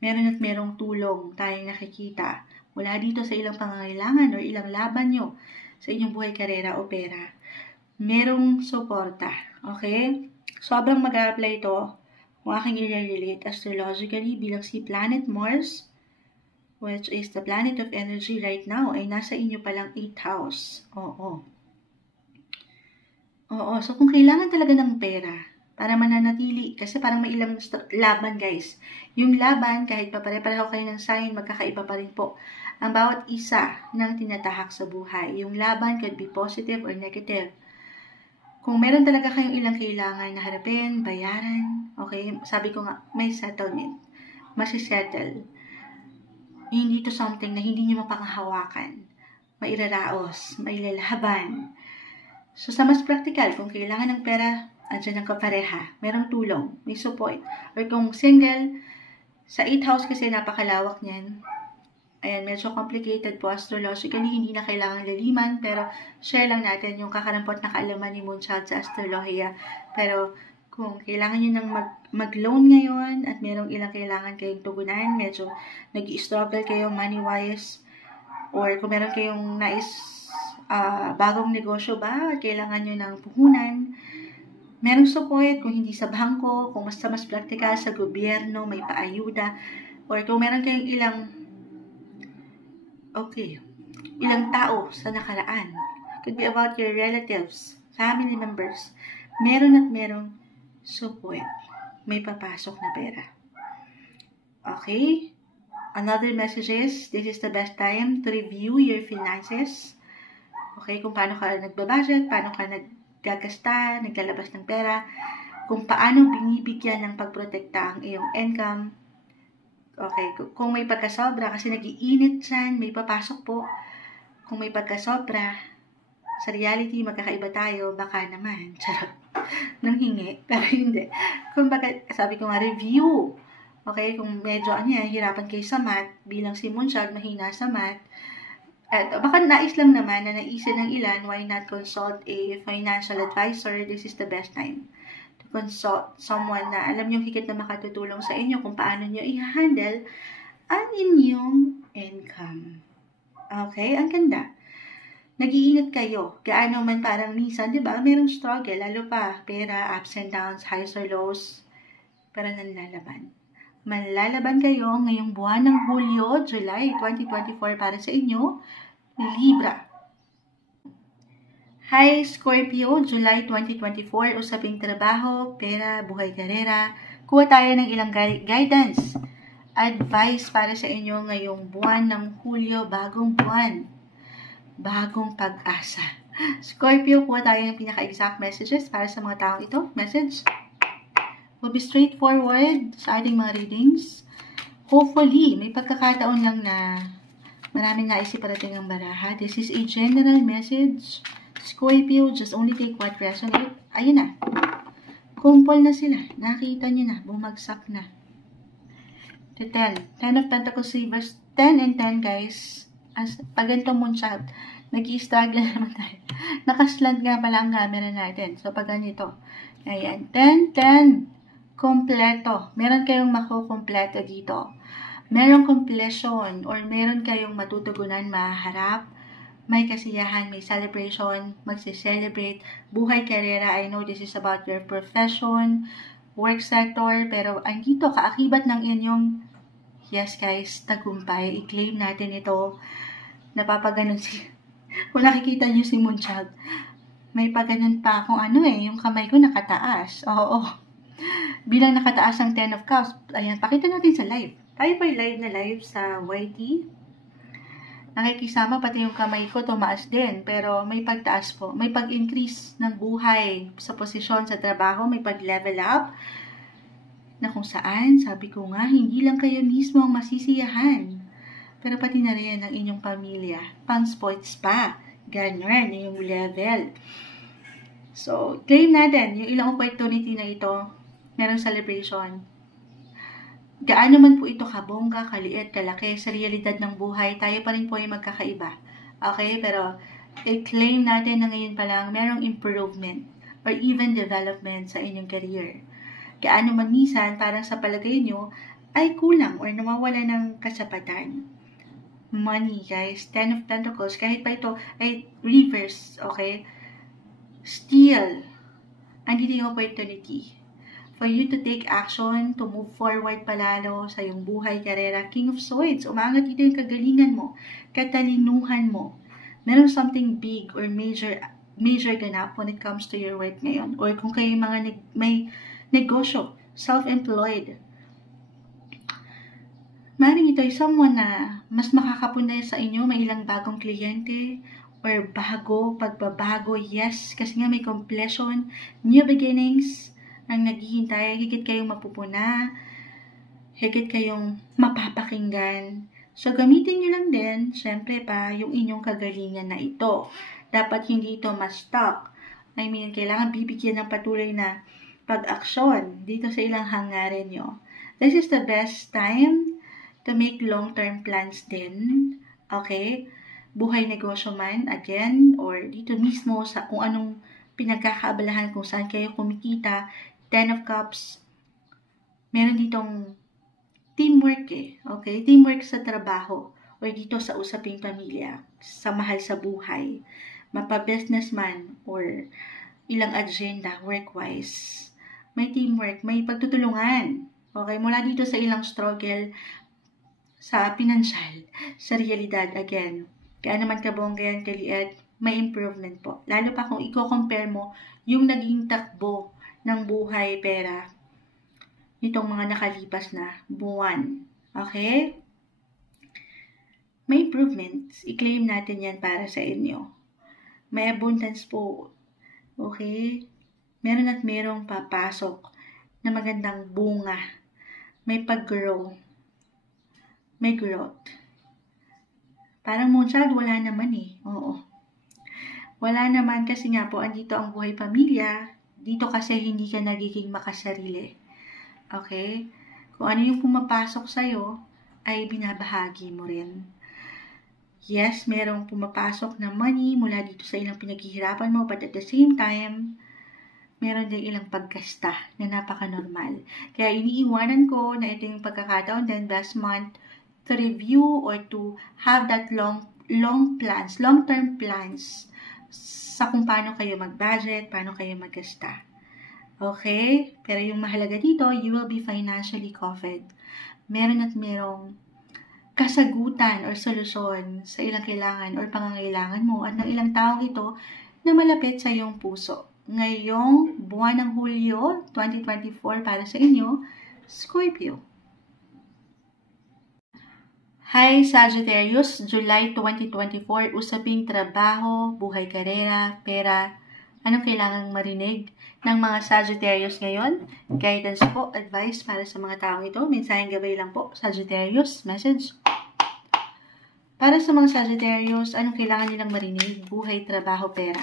Meron at merong tulong tayong nakikita mula dito sa ilang pangangailangan o ilang laban nyo sa inyong buhay, karera o pera. Merong suporta. Okay? Sobrang mag-a-apply ito kung aking i-relate astrologically bilang si Planet Mars, which is the planet of energy right now, ay nasa inyo palang 8th house. Oo. So kung kailangan talaga ng pera para mananatili, kasi parang may ilang laban guys. Yung laban, kahit pa pare-pareho kayo ng sign, magkakaiba pa rin po ang bawat isa ng tinatahak sa buhay. Yung laban could be positive or negative. Kung meron talaga kayong ilang kailangan na harapin, bayaran, okay, sabi ko nga, may settlement. masisettle. Hindi to something na hindi nyo mapanghawakan, mairaraos, mailalaban. So, sa mas practical, kung kailangan ng pera, andyan ang kapareha, merong tulong, may support. Or kung single, sa 8th house kasi napakalawak niyan. Ayan, medyo complicated po astrologically, hindi na kailangan laliman, pero share lang natin yung kakarampot na kaalaman ni Moonchild sa astrolohiya. Pero kung kailangan nyo nang mag-loan ngayon at merong ilang kailangan kayong tugunan, medyo nag-i-struggle kayo money-wise, or kung meron kayong nais bagong negosyo ba, kailangan nyo ng puhunan, merong support, kung hindi sa bangko, kung mas practical sa gobyerno, may paayuda, or kung meron kayong ilang tao sa nakaraan. Could be about your relatives, family members. Merong support. May papasok na pera. Okay? Another message is, this is the best time to review your finances. Okay? Kung paano ka nagbabudget, paano ka naggagasta, naglalabas ng pera, kung paano binibigyan ng pagprotekta ang iyong income. Okay? Kung may pagkasobra, kasi nag-iinit dyan, may papasok po. Kung may pagkasobra, sa reality, magkakaiba tayo, baka naman, charot, nang hingi, pero hindi. Kung bakit, sabi ko nga, review. Okay, kung medyo, hirapan kayo sa math, bilang si Moonchild, mahina sa math, at baka nais lang naman na naisin ng ilan, why not consult a financial advisor? This is the best time to consult someone na alam nyo higit na makatutulong sa inyo kung paano nyo i-handle ang inyong income. Okay, ang ganda. Nag-iingat kayo. Gaano man parang minsan, di ba? Merong struggle, lalo pa. Pera, ups and downs, highs or lows. Pero nanlalaban. Manlalaban kayo ngayong buwan ng Hulyo, July 2024 para sa inyo, Libra. Hi, Scorpio, July 2024, usaping trabaho, pera, buhay, karera. Kuha tayo ng ilang guidance, advice para sa inyo ngayong buwan ng Hulyo, bagong buwan. Bagong pag-asa. Scorpio, kuha tayo ng pinaka-exact messages para sa mga taong ito. Message will be straightforward sa ating mga readings. Hopefully, may pagkakataon lang na maraming naisip parating ang baraha. This is a general message. Scorpio, just only take what resonate. Ayun na. Kumpol na sila. Nakita nyo na. Bumagsak na. The 10. 10 of Pentacles reverse. 10 and 10, guys. Pag ganito Moonchild, nag-i-struggle naman tayo. Nakaslant nga pala ang camera natin. So, pag ganito. Ayan. 10, 10. Kompleto. Meron kayong makukompleto dito. Merong completion or meron kayong matutugunan, maharap. May kasiyahan, may celebration, magse-celebrate. Buhay, karera. I know this is about your profession, work sector. Pero ang dito, kaakibat ng inyong yes, guys, tagumpay. I-claim natin ito. Napapaganon si... Kung nakikita niyo si Moonchild, may paganon pa akong yung kamay ko nakataas. Oo. Bilang nakataas ang 10 of Cups. Ayan, pakita natin sa live. Tayo pa live na live sa YT. Nakikisama, pati yung kamay ko tumaas din. Pero may pagtaas po. May pag-increase ng buhay sa posisyon sa trabaho. May pag-level up. Na kung saan, sabi ko nga, hindi lang kayo mismo ang masisiyahan, pero pati na rin ang inyong pamilya. Pang sports pa. Ganyan, yung level. So, claim natin, yung ilang opportunity na ito, merong celebration. Gaano man po ito kabongga, kaliit, kalaki, sa realidad ng buhay, tayo pa rin po ay magkakaiba. Okay, pero i-claim natin na ngayon pa lang, merong improvement or even development sa inyong career. Gaano man minsan, parang sa palagay nyo, ay kulang or nawawala ng kasapatan. Money, guys. 10 of Pentacles. Kahit pa ito ay reverse, okay? Still, andito yung opportunity for you to take action, to move forward palalo sa iyong buhay, karera. King of Swords. Umangat dito yung kagalingan mo, katalinuhan mo. Merong something big or major ganap when it comes to your work ngayon. Or kung kayo mga may negosyo, self-employed. Maring ito ay someone na mas makakapunay sa inyo, may ilang bagong kliyente, or pagbabago, yes, kasi nga may completion, new beginnings, ang naghihintay, higit kayong mapupuna, higit kayong mapapakinggan. So, gamitin nyo lang din, syempre pa, yung inyong kagalingan na ito. Dapat hindi ito ma-stuck. I mean, kailangan bibigyan ng patuloy na pag-aksyon dito sa ilang hangarin nyo. This is the best time to make long-term plans din. Okay? Buhay negosyo man, again, or dito mismo sa kung anong pinagkakaabalahan kung saan kayo kumikita. 10 of Cups, meron ditong teamwork okay? Teamwork sa trabaho or dito sa usaping pamilya, sa mahal sa buhay, mapa-businessman or ilang agenda work-wise. May teamwork, may pagtutulungan. Okay? Mula dito sa ilang struggle sa pinansyal, sa realidad again. Kaya naman kabongga yan, kaliit, may improvement po. Lalo pa kung i-compare mo yung naging takbo ng buhay pera nitong mga nakalipas na buwan. Okay? May improvements. I-claim natin yan para sa inyo. May abundance po. Okay? Meron at merong papasok na magandang bunga. May pag-grow. May growth. Parang Moonchild, wala naman Oo. Wala naman kasi nga po, andito ang buhay pamilya. Dito kasi hindi ka nagiging makasarili. Okay? Kung ano yung pumapasok sa'yo, ay binabahagi mo rin. Yes, merong pumapasok na money mula dito sa ilang pinaghihirapan mo, but at the same time, meron din ilang paggasta na napaka-normal. Kaya iniiwanan ko na ito yung pagkakataon din last month to review or to have that long-term plans sa kung paano kayo mag-budget, paano kayo mag-gasta. Okay? Pero yung mahalaga dito, you will be financially covered. Meron at merong kasagutan or solusyon sa ilang kailangan or pangangailangan mo at ng ilang taong ito na malapit sa iyong puso. Ngayong buwan ng Hulyo 2024 para sa inyo, Scorpio. Hi Sagittarius, July 2024, usaping trabaho, buhay karera, pera. Anong kailangang marinig ng mga Sagittarius ngayon? Guidance po, advice para sa mga taong ito. Mensaheng gabay lang po, Sagittarius, message. Para sa mga Sagittarius, anong kailangan nilang marinig? Buhay, trabaho, pera.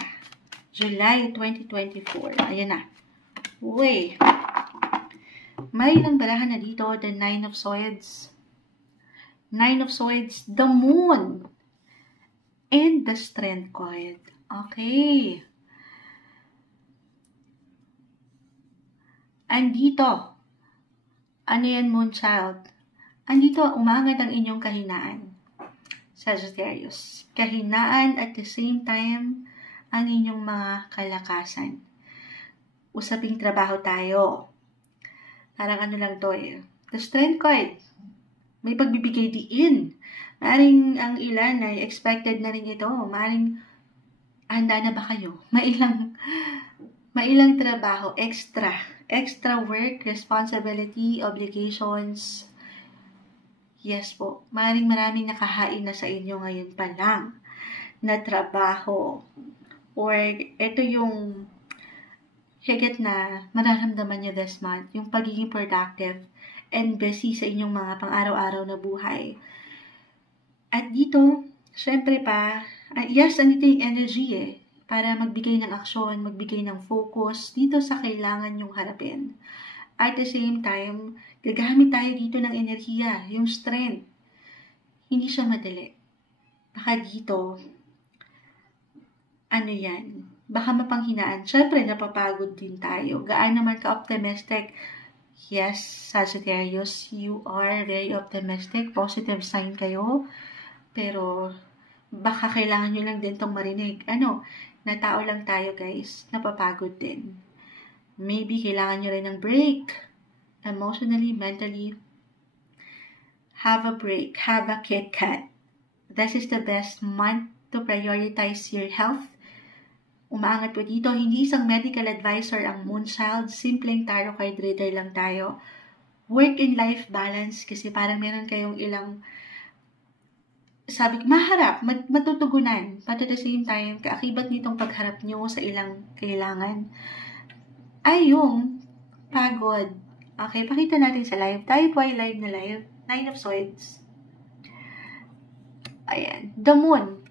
July 2024. Ayan na. Uy. May ilang barahan na dito, the Nine of Swords. Nine of Swords, the Moon, and the Strength card. Okay. Andito, ano yan, Moonchild? Andito, umangad ang inyong kahinaan, Sagittarius. Kahinaan at the same time, ang inyong mga kalakasan. Usaping trabaho tayo. Parang ano lang to The Strength card, may pagbibigay diin. Maring ang ilan ay expected na rin ito. Maring handa na ba kayo? Mailang trabaho, extra work, responsibility, obligations. Yes po, maring maraming nakahain na sa inyo ngayon pa lang na trabaho. Or ito yung higit na mararamdaman nyo this month, yung pagiging productive and busy sa inyong mga pang-araw-araw na buhay. At dito, syempre pa, yes, andito yung energy para magbigay ng aksyon, magbigay ng focus dito sa kailangan nyong harapin. At the same time, gagamit tayo dito ng enerhiya, yung strength. Hindi siya madali. Baka dito, ano yan, baka mapanghinaan. Syempre, napapagod din tayo. Gaan naman ka-optimistic. Yes, Sagittarius, you are very optimistic. Positive sign kayo. Pero, baka kailangan nyo lang din itong marinig. Na tao lang tayo guys, napapagod din. Maybe kailangan nyo rin ng break. Emotionally, mentally. Have a break. Have a Kit Kat. This is the best month to prioritize your health. Umaangat po dito, hindi isang medical advisor ang Moonchild, simpleng tarot card reader lang tayo. Work and life balance, kasi parang meron kayong ilang, maharap, matutugunan. But at the same time, kaakibat nitong pagharap nyo sa ilang kailangan, ay yung pagod Okay, pakita natin sa live. Tayo po ay live na live. Nine of Swords. Ayan. The Moon.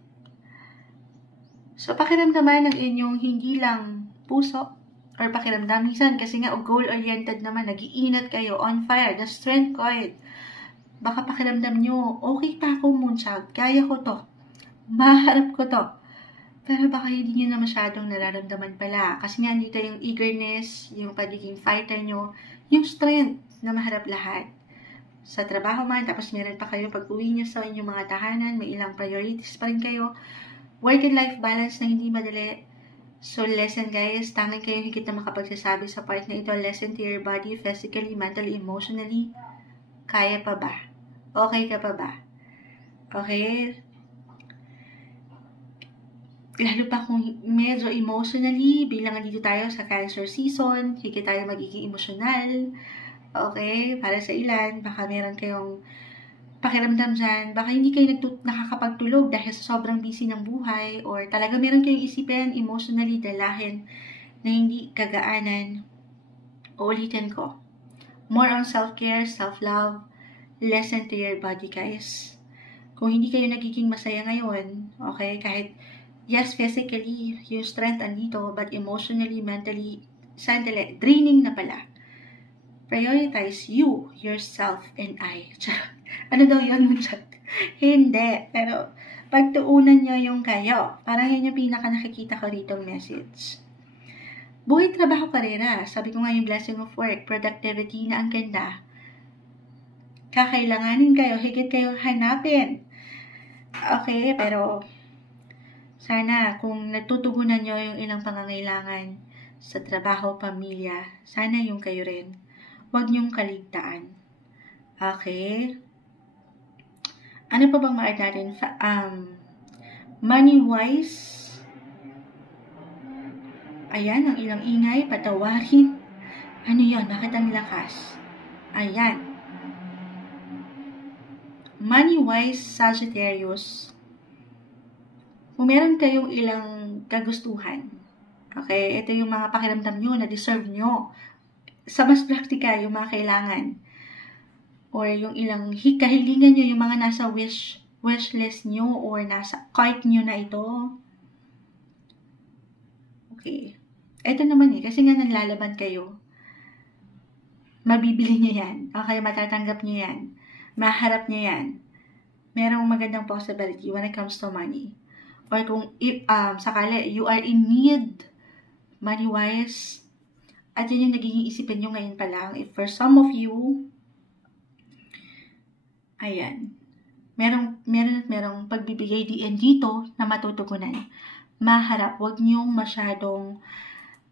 So, pakiramdaman ng inyong hindi lang puso or pakiramdam. Minsan, kasi nga goal-oriented naman, nag-iinat kayo, on fire, the Strength card. Baka pakiramdam nyo, okay pa ako, Moonchild. Kaya ko to. Maharap ko to. Pero baka hindi nyo na masyadong nararamdaman pala. Kasi nga dito yung eagerness, yung pagiging fighter nyo, yung strength na maharap lahat. Sa trabaho man, tapos meron pa kayo pag-uwi nyo sa inyong mga tahanan, may ilang priorities pa rin kayo. Work and life balance na hindi madali. So, lesson guys, tanging kayo higit na makapagsasabi sa part na ito, lesson to your body, physically, mentally, emotionally. Kaya pa ba? Okay ka pa ba? Okay? Lalo pa kung medyo emotionally, bilang dito tayo sa Cancer season, higit tayo magiging emosyonal. Okay? Para sa ilan, baka meron kayong pakiramdam dyan, baka hindi kayo nakakapagtulog dahil sa sobrang busy ng buhay, or talaga meron kayong isipin, emotionally, dalahin, na hindi kagaanan. Uulitin ko. More on self-care, self-love, listen to your body, guys. Kung hindi kayo nagiging masaya ngayon, okay, kahit yes, physically, yung strength andito, but emotionally, mentally, sandali, draining na pala. Prioritize you, yourself, and I. Ano daw yun, Moonchild? Hindi. Pero, pagtuunan nyo yung kayo. Parang yun yung pinaka nakikita ko ritong message. Buhay, trabaho, karera. Sabi ko nga yung blessing of work, productivity na ang ganda. Kakailanganin kayo, higit kayo hanapin. Okay, pero sana kung natutugunan nyo yung ilang pangangailangan sa trabaho, pamilya, sana yung kayo rin. Huwag nyong kaligtaan. Okay? Ano pa bang ma-add natin? Money-wise, ayan, ang ilang ingay, patawarin. Ano yun? Bakit ang lakas? Ayan. Money-wise, Sagittarius, kung meron kayong ilang kagustuhan, okay, ito yung mga pakiramdam nyo na deserve nyo. Sa mas praktikal, yung mga kailangan. Or yung ilang kahilingan nyo, yung mga nasa wish list nyo or nasa cart nyo na ito. Okay. Ito naman kasi nga nanlalaban kayo. Mabibili nyo yan. Okay, matatanggap nyo yan. Maharap nyo yan. Merong magandang possibility when it comes to money. Or kung sakali, you are in need money-wise, at yun yung nagiging isipin nyo ngayon pa lang. If for some of you, ayan, merong pagbibigay dito na matutugunan. Maharap, wag nyong masyadong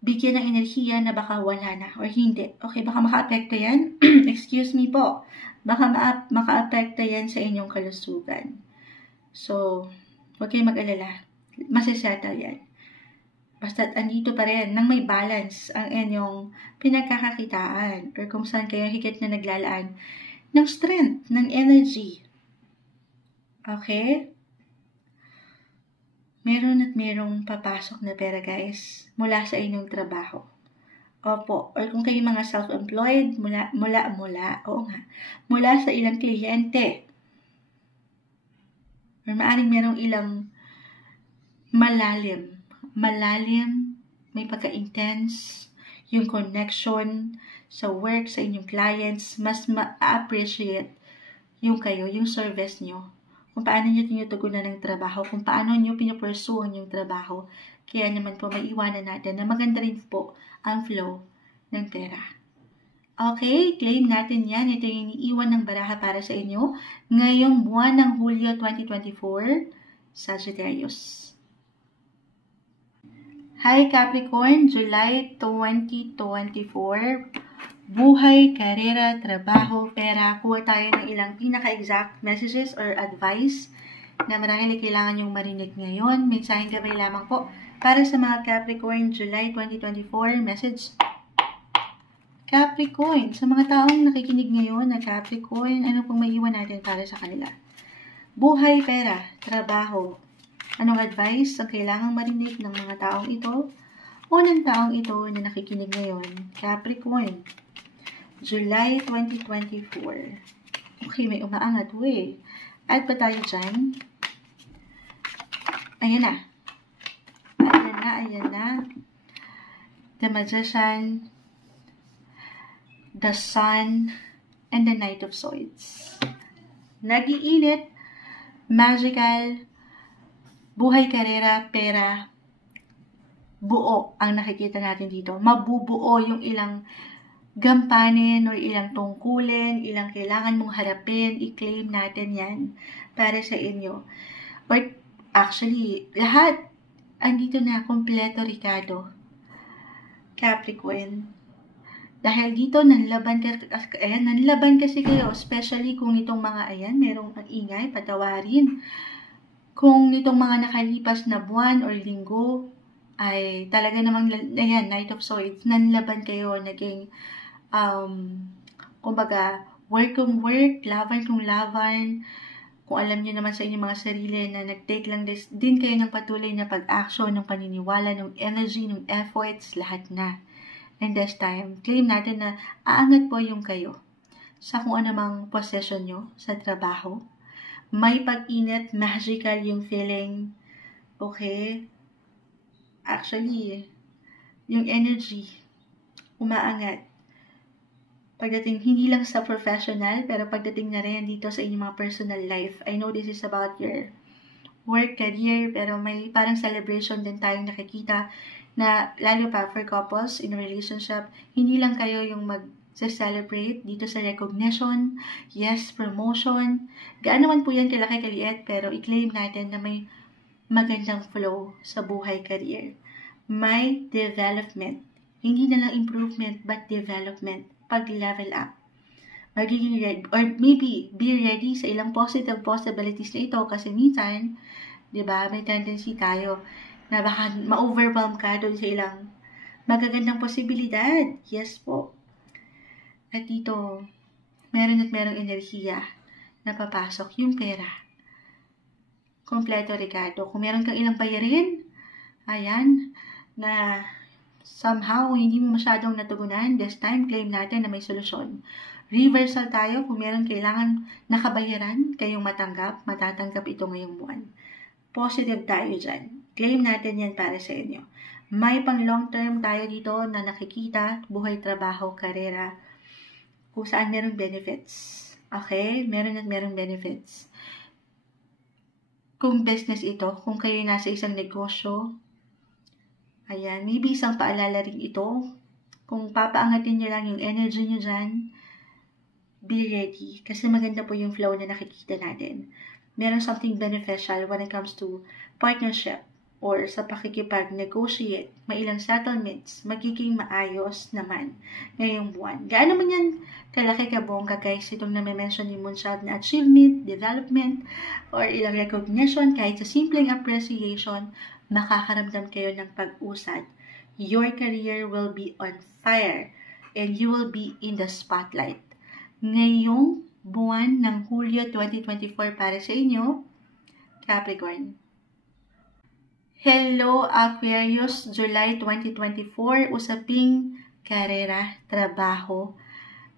bigyan ng enerhiya na baka wala na or hindi. Okay, baka maka-apekto yan. Excuse me po. Baka maka-apekto yan sa inyong kalusugan. So, huwag kayong mag-alala. Masisettle yan. Basta andito pa rin nang may balance ang inyong pinagkakakitaan or kung saan kayo higit na naglalaan ng strength, ng energy. Okay? Meron at merong papasok na pera, guys, mula sa inyong trabaho. Opo. Or kung kayo mga self-employed, mula sa ilang kliyente. Or maaaring merong ilang malalim, may pagka-intense, yung connection sa work, sa inyong clients, mas ma-appreciate yung kayo, yung service nyo. Kung paano nyo tinutugunan ng trabaho, kung paano nyo pinupursue yung trabaho. Kaya naman po, may iwanan natin na maganda rin po ang flow ng pera. Okay, claim natin yan. Ito yung iniiwan ng baraha para sa inyo ngayong buwan ng Hulyo 2024, Sagittarius. Hi Capricorn, July 2024. Buhay, karera, trabaho, pera. Kuha tayo ng ilang pinaka-exact messages or advice na marahil kailangan yung marinig ngayon. Mensaheng gabay lamang po para sa mga Capricorn, July 2024 message. Capricorn, sa mga taong nakikinig ngayon na Capricorn, ano pong maiiwan natin para sa kanila? Buhay, pera, trabaho. Anong advice ang kailangang marinig ng mga taong ito o ng taong ito na nakikinig ngayon? Capricorn. July 2024. Okay, may umaangat. Wait. Add pa tayo dyan. Ayan na. Ayan na. The Magician, the Sun, and the Knight of Swords. Nag-iinit, magical, buhay, karera, pera, buo ang nakikita natin dito. Mabubuo yung ilang gampanin o ilang tungkulin, ilang kailangan mong harapin, i-claim natin yan para sa inyo. Or actually, lahat andito na, kompleto, Ricardo. Capricorn. Dahil dito, nanlaban kasi kayo, especially kung itong mga, merong ingay, patawarin. Kung itong mga nakalipas na buwan or linggo, ay talaga namang, Knight of Swords, nanlaban kayo, naging, kumbaga, work kung work, laban kung laban. Kung alam niyo naman sa inyong mga sarili na nag-take lang din kayo ng patuloy na pag-action, ng paniniwala, ng energy, ng efforts, lahat na. And this time, claim natin na aangat po yung kayo sa kung anumang possession nyo sa trabaho. May pag-init, magical yung feeling. Okay? Actually, yung energy, umaangat. Pagdating, hindi lang sa professional, pero pagdating na rin dito sa inyong mga personal life. I know this is about your work, career, pero may parang celebration din tayong nakikita na lalo pa for couples in a relationship, hindi lang kayo yung mag-celebrate dito sa recognition, yes, promotion. Gaano man po yan kalaki kaliit, pero i-claim natin na may magandang flow sa buhay, career. May development. Hindi na lang improvement, but development. Pag-level up. Magiging ready, or maybe be ready sa ilang positive possibilities na ito kasi minsan, di ba, may tendency tayo na baka ma-overwhelm ka doon sa ilang magagandang posibilidad. Yes po. At dito, merong enerhiya na papasok yung pera. Kompleto, Ricardo. Kung meron kang ilang bayarin, na somehow hindi mo masyadong natugunan, this time, claim natin na may solusyon. Reversal tayo, kung meron kailangan nakabayaran kayong matatanggap ito ngayong buwan. Positive tayo dyan. Claim natin yan para sa inyo. May pang long term tayo dito na nakikita, buhay, trabaho, karera, kung saan merong benefits. Okay? Merong benefits. Kung business ito, kung kayo nasa isang negosyo, maybe isang paalala rin ito. Kung papaangatin nyo lang yung energy nyo dyan, be ready. Kasi maganda po yung flow na nakikita natin. Meron something beneficial when it comes to partnership or sa pakikipag-negotiate. May ilang settlements, magiging maayos naman ngayong buwan. Gaano man yan kalaki kabongga guys, itong na-mention ni Moonshot na achievement, development, or ilang recognition, kahit sa simpleng appreciation, makakaramdam kayo ng pag-usad. Your career will be on fire and you will be in the spotlight. Ngayong buwan ng Hulyo 2024 para sa inyo, Capricorn. Hello Aquarius, July 2024, usaping karera, trabaho,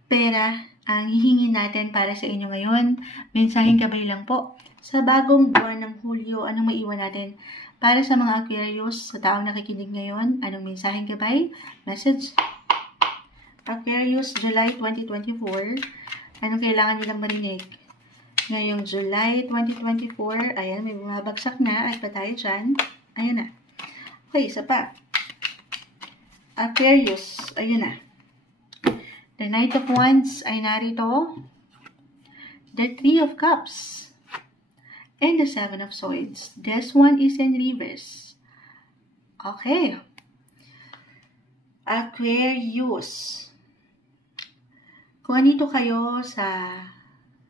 pera, ang hihingi natin para sa inyo ngayon. Mensaheng gabay lang po. Sa bagong buwan ng Hulyo, anong maiwan natin? Para sa mga Aquarius, sa taong nakikinig ngayon, anong mensaheng gabay? Message. Aquarius, July 2024, anong kailangan nilang marinig? Ngayong July 2024, ayan, may bumabagsak na, at pa tayo dyan. Ayan na. Okay, isa pa. Aquarius, ayan na. The Knight of Wands ay narito. The Three of Cups. And the Seven of Swords. This one is in reverse. Okay. Aquarius. Kung andito kayo sa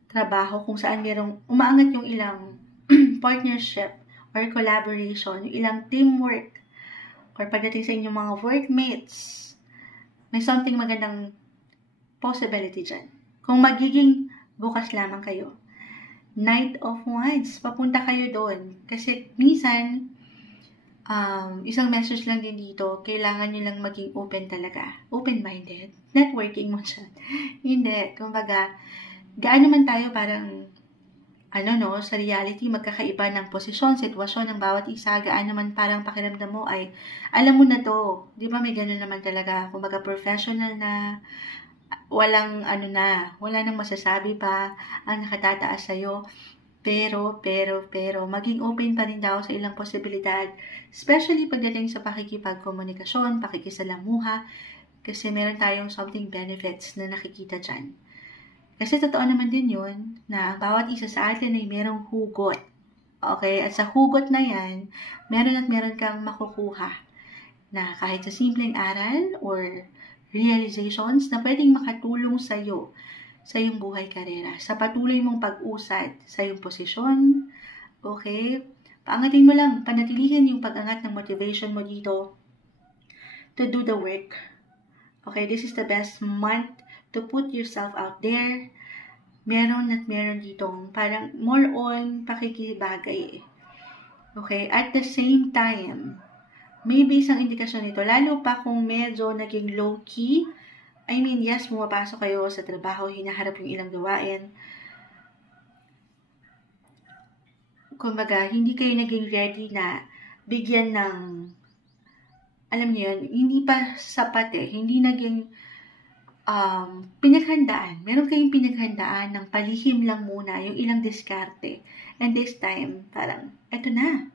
trabaho, kung saan merong umaangat yung ilang partnership or collaboration, yung ilang teamwork, or pagdating sa inyong mga workmates, may something magandang possibility dyan. Kung magiging bukas lamang kayo. Knight of Wands, papunta kayo doon. Kasi minsan, isang message lang din dito, kailangan nyo lang maging open talaga. Open-minded. Networking mo siya. Hindi. Kumbaga, gaano man tayo parang, sa reality, magkakaiba ng posisyon, sitwasyon ng bawat isa, gaano man parang pakiramdam mo ay, alam mo na to. Di ba may gano'n naman talaga. Kumbaga, professional na, wala nang masasabi pa ang nakatataas sa'yo. Pero, maging open pa rin daw sa ilang posibilidad. Especially pagdating sa pakikipagkomunikasyon, pakikisalamuha, kasi meron tayong something benefits na nakikita dyan. Kasi totoo naman din yun, na bawat isa sa atin ay merong hugot. Okay? At sa hugot na yan, meron kang makukuha na kahit sa simpleng aral or realizations na pwedeng makatulong sa'yo sa iyong buhay karera, sa patuloy mong pag-usad sa iyong posisyon. Okay? Paangatin mo lang, panatilihin yung pag-angat ng motivation mo dito to do the work. Okay, this is the best month to put yourself out there. Meron ditong parang more on pakikibagay. Okay, at the same time, maybe isang indikasyon nito, lalo pa kung medyo naging low-key. I mean, yes, pumapasok kayo sa trabaho, hinaharap yung ilang gawain. Kumbaga, hindi kayo naging ready na bigyan ng, alam niyo yun, hindi pa sapat hindi naging pinaghandaan. Meron kayong pinaghandaan ng palihim lang muna, yung ilang diskarte. And this time, parang, eto na.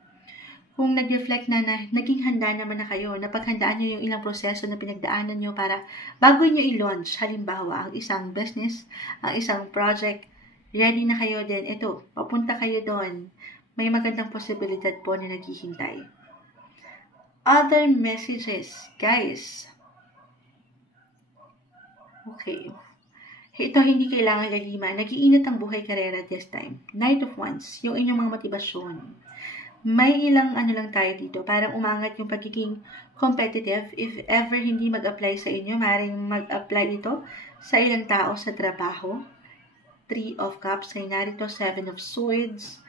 Kung nag-reflect na naging handa naman na kayo, napaghandaan nyo yung ilang proseso na pinagdaanan nyo para bago nyo i-launch, halimbawa, ang isang business, ang isang project, ready na kayo din. Ito, papunta kayo doon. May magandang posibilidad po na naghihintay. Other messages, guys. Okay. Ito hindi kailangan laliman. Nag-iinit ang buhay karera this time. Knight of Wands, yung inyong mga motibasyon. May ilang lang tayo dito. Parang umangat yung pagiging competitive. If ever hindi mag-apply sa inyo, maaaring mag-apply ito sa ilang tao sa trabaho. 3 of Cups, ay narito 7 of Swords.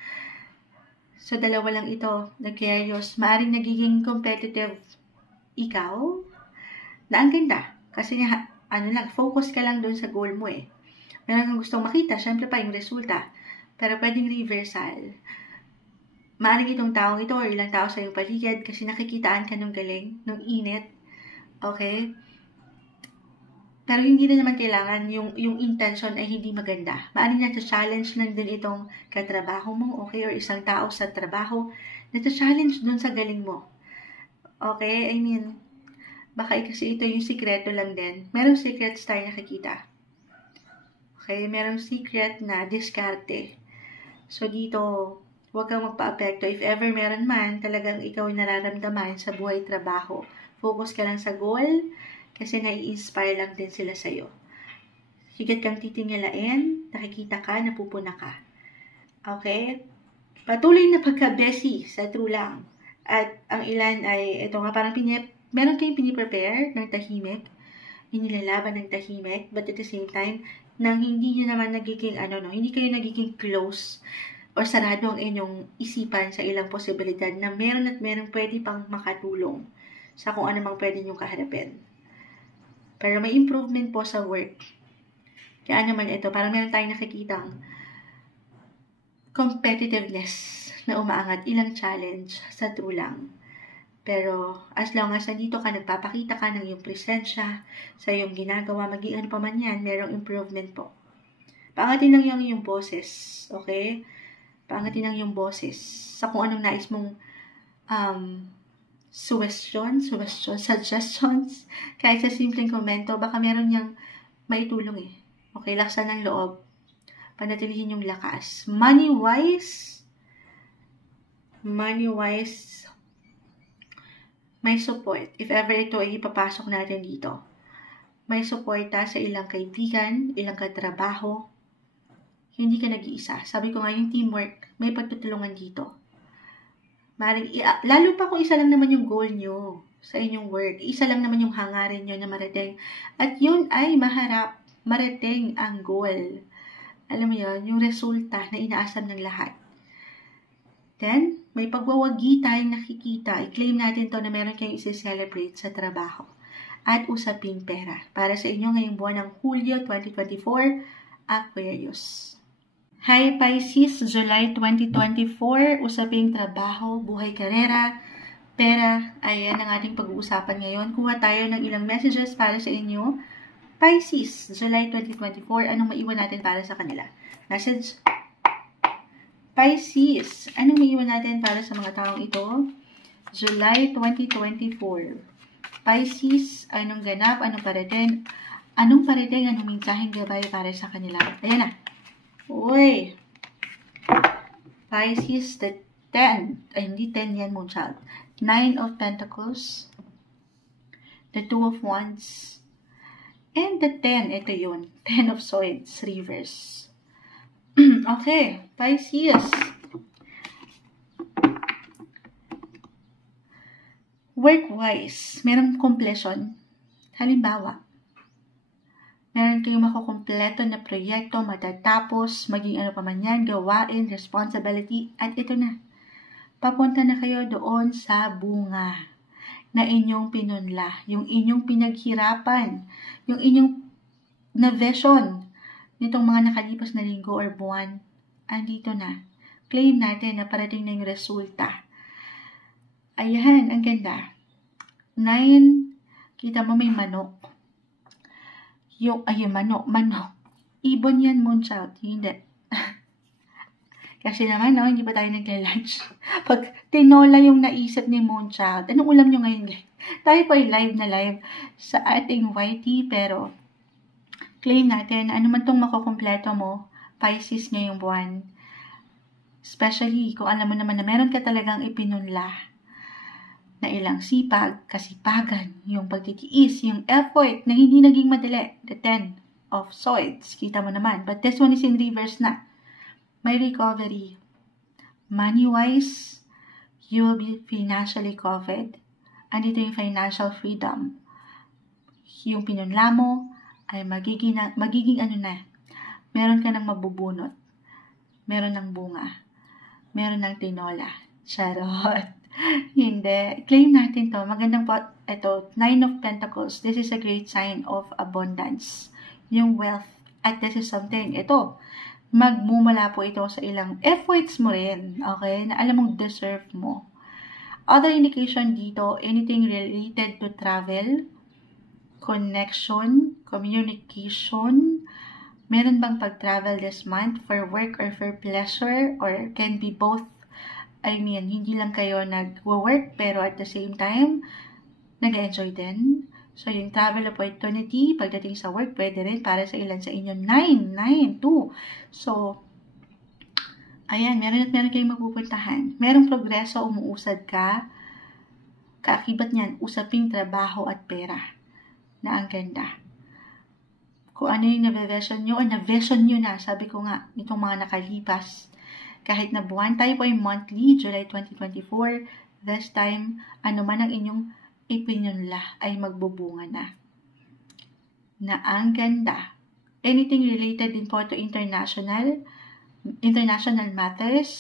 So, dalawa lang ito. Nag-Aquarius, maaaring nagiging competitive ikaw. Na ang ganda. Kasi focus ka lang doon sa goal mo Meron kang gustong makita, syempre pa yung resulta. Pero pwedeng reversal. Maaaring itong taong ito or ilang tao sa iyong paligid kasi nakikitaan ka ng galing, ng init. Okay? Pero hindi na naman kailangan yung intention ay hindi maganda. Maaaring nata-challenge lang din itong katrabaho mo, okay? Or isang tao sa trabaho, nata-challenge dun sa galing mo. Okay? I mean, baka kasi ito yung sikreto lang din. Merong secrets tayo nakikita. Okay? Merong secret na diskarte. So, dito, huwag kang magpa-apekto. If ever meron man, talagang ikaw ay nararamdaman sa buhay trabaho. Focus ka lang sa goal kasi nai-inspire lang din sila sa'yo. Higit kang titingalain, nakikita ka, napupuna ka. Okay? Patuloy na pagka-busy sa true lang. At ang ilan ay, ito nga parang meron kayong piniprepare ng tahimik, inilalaban ng tahimik, but at the same time, nang hindi nyo naman nagiging, hindi kayo nagiging close o sarado ang inyong isipan sa ilang posibilidad na meron at meron pwede pang makatulong sa kung ano mang pwede nyong kaharapin. Pero may improvement po sa work. Kaya naman ito, parang meron tayong nakikitang competitiveness na umaangat, ilang challenge sa true lang. Pero as long as nandito ka, nagpapakita ka ng iyong presensya sa iyong ginagawa, maging ano pa man yan, merong improvement po. Paangatin lang yung iyong boses, okay? Paangatin lang yung boses sa kung anong nais mong suggestions, kahit sa simpleng komento, baka meron niyang maitulong Okay, laksan ng loob. Panatilihin yung lakas. Money-wise, may support. If ever ito ay ipapasok natin dito. May suporta sa ilang kaibigan, ilang katrabaho. Hindi ka nag-iisa. Sabi ko nga yung teamwork, may pagtutulungan dito. Lalo pa kung isa lang naman yung goal nyo sa inyong work. Isa lang naman yung hangarin nyo na marating. At yun ay marating ang goal. Alam mo yun, yung resulta na inaasam ng lahat. Then, may pagwawagi tayong nakikita. I-claim natin to na meron kayong isi-celebrate sa trabaho. At usaping pera. Para sa inyo ngayong buwan ng Hulyo 2024, Aquarius. Hi Pisces, July 2024, usaping trabaho, buhay, karera, pera. Ayan ang ating pag-uusapan ngayon. Kuha tayo ng ilang messages para sa inyo. Pisces, July 2024, anong maiwan natin para sa kanila? Message. Pisces, anong maiwan natin para sa mga taong ito? July 2024. Pisces, anong ganap, anong parating, anong mensaheng gabay para sa kanila? Ayan na. Uy. Pisces, the 10. Ay, hindi 10 yan, moon child. 9 of Pentacles. The 2 of Wands. And the 10, ito yun. 10 of Swords, reverse. Okay, Pisces. Work-wise, merong completion. Halimbawa, meron kayong makukumpleto na proyekto, matatapos, maging ano pa man yan, gawain, responsibility, at ito na. Papunta na kayo doon sa bunga na inyong pinunla, yung inyong pinaghirapan, yung inyong na-vision nitong mga nakalipas na linggo or buwan, andito na. Claim natin na parating na yung resulta. Ayan, ang ganda. 9, kita mo may manok. Yung manok. Ibon yan, moon child. Hindi. Kasi naman, hindi pa tayo nagla-lunch. Pag tinola yung naisip ni moon child, anong ulam nyo ngayon? Tayo po ay live na live sa ating YT, pero claim natin, ano man itong makukumpleto mo, Pisces ngayong buwan. Especially, kung alam mo naman na meron ka talagang ipinunla na ilang sipag, kasipagan, yung pagtitiis, yung effort na hindi naging madali. The 10 of Swords, kita mo naman. But this one is in reverse na. May recovery. Money-wise, you will be financially covered. Andito yung financial freedom. Yung pinunla mo, ay magiging ano na, meron ka ng mabubunot, meron ng bunga, meron ng tinola. Charot. Hindi. Claim natin to. Magandang po, ito, 9 of Pentacles. This is a great sign of abundance. Yung wealth. At this is something, ito, magmumula po ito sa ilang efforts mo rin. Okay? Na alam mong deserve mo. Other indication dito, anything related to travel, connection, communication. Meron bang pag-travel this month for work or for pleasure, or can be both? I mean, hindi lang kayo nag-work pero at the same time nag-enjoy din. So, yung travel opportunity pagdating sa work, pwede rin para sa ilan sa inyo. 9, 2. So, ayan, meron kayong mapupuntahan. Merong progreso, umuusad ka. Kaakibat niyan, usaping trabaho at pera. Na ang ganda. Kung ano yung na-vision nyo, o na-vision nyo na, sabi ko nga, itong mga nakalipas. Kahit na buwan, tayo po ay monthly, July 2024, this time, ano man ang inyong ipinunla ay magbubunga na. Na ang ganda. Anything related din po to international matters,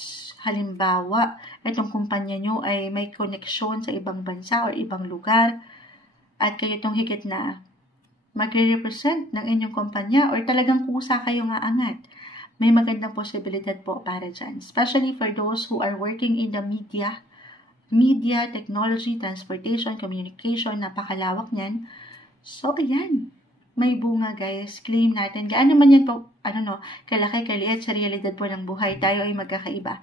halimbawa, itong kumpanya nyo ay may connection sa ibang bansa o ibang lugar, at kayo itong higit na magre-represent ng inyong kumpanya or talagang kusa kayo nga angat. May magandang posibilidad po para dyan. Especially for those who are working in the media, technology, transportation, communication, napakalawak niyan. So, ayan. May bunga, guys. Claim natin. Gaano man yan po, kalaki, kaliit sa realidad po ng buhay. Tayo ay magkakaiba.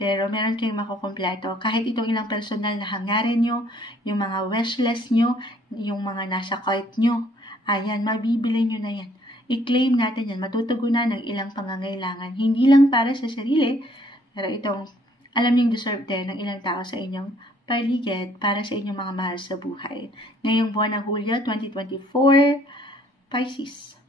Pero meron kayong makukumpleto. Kahit itong ilang personal na hangarin nyo, yung mga wishlist nyo, yung mga nasa cart nyo, ayan, mabibili nyo na yan. I-claim natin yan. Matutugunan ng ilang pangangailangan. Hindi lang para sa sarili, pero itong alam nyo deserve din ng ilang tao sa inyong paligid para sa inyong mga mahal sa buhay. Ngayong buwan ng Hulyo 2024, Pisces.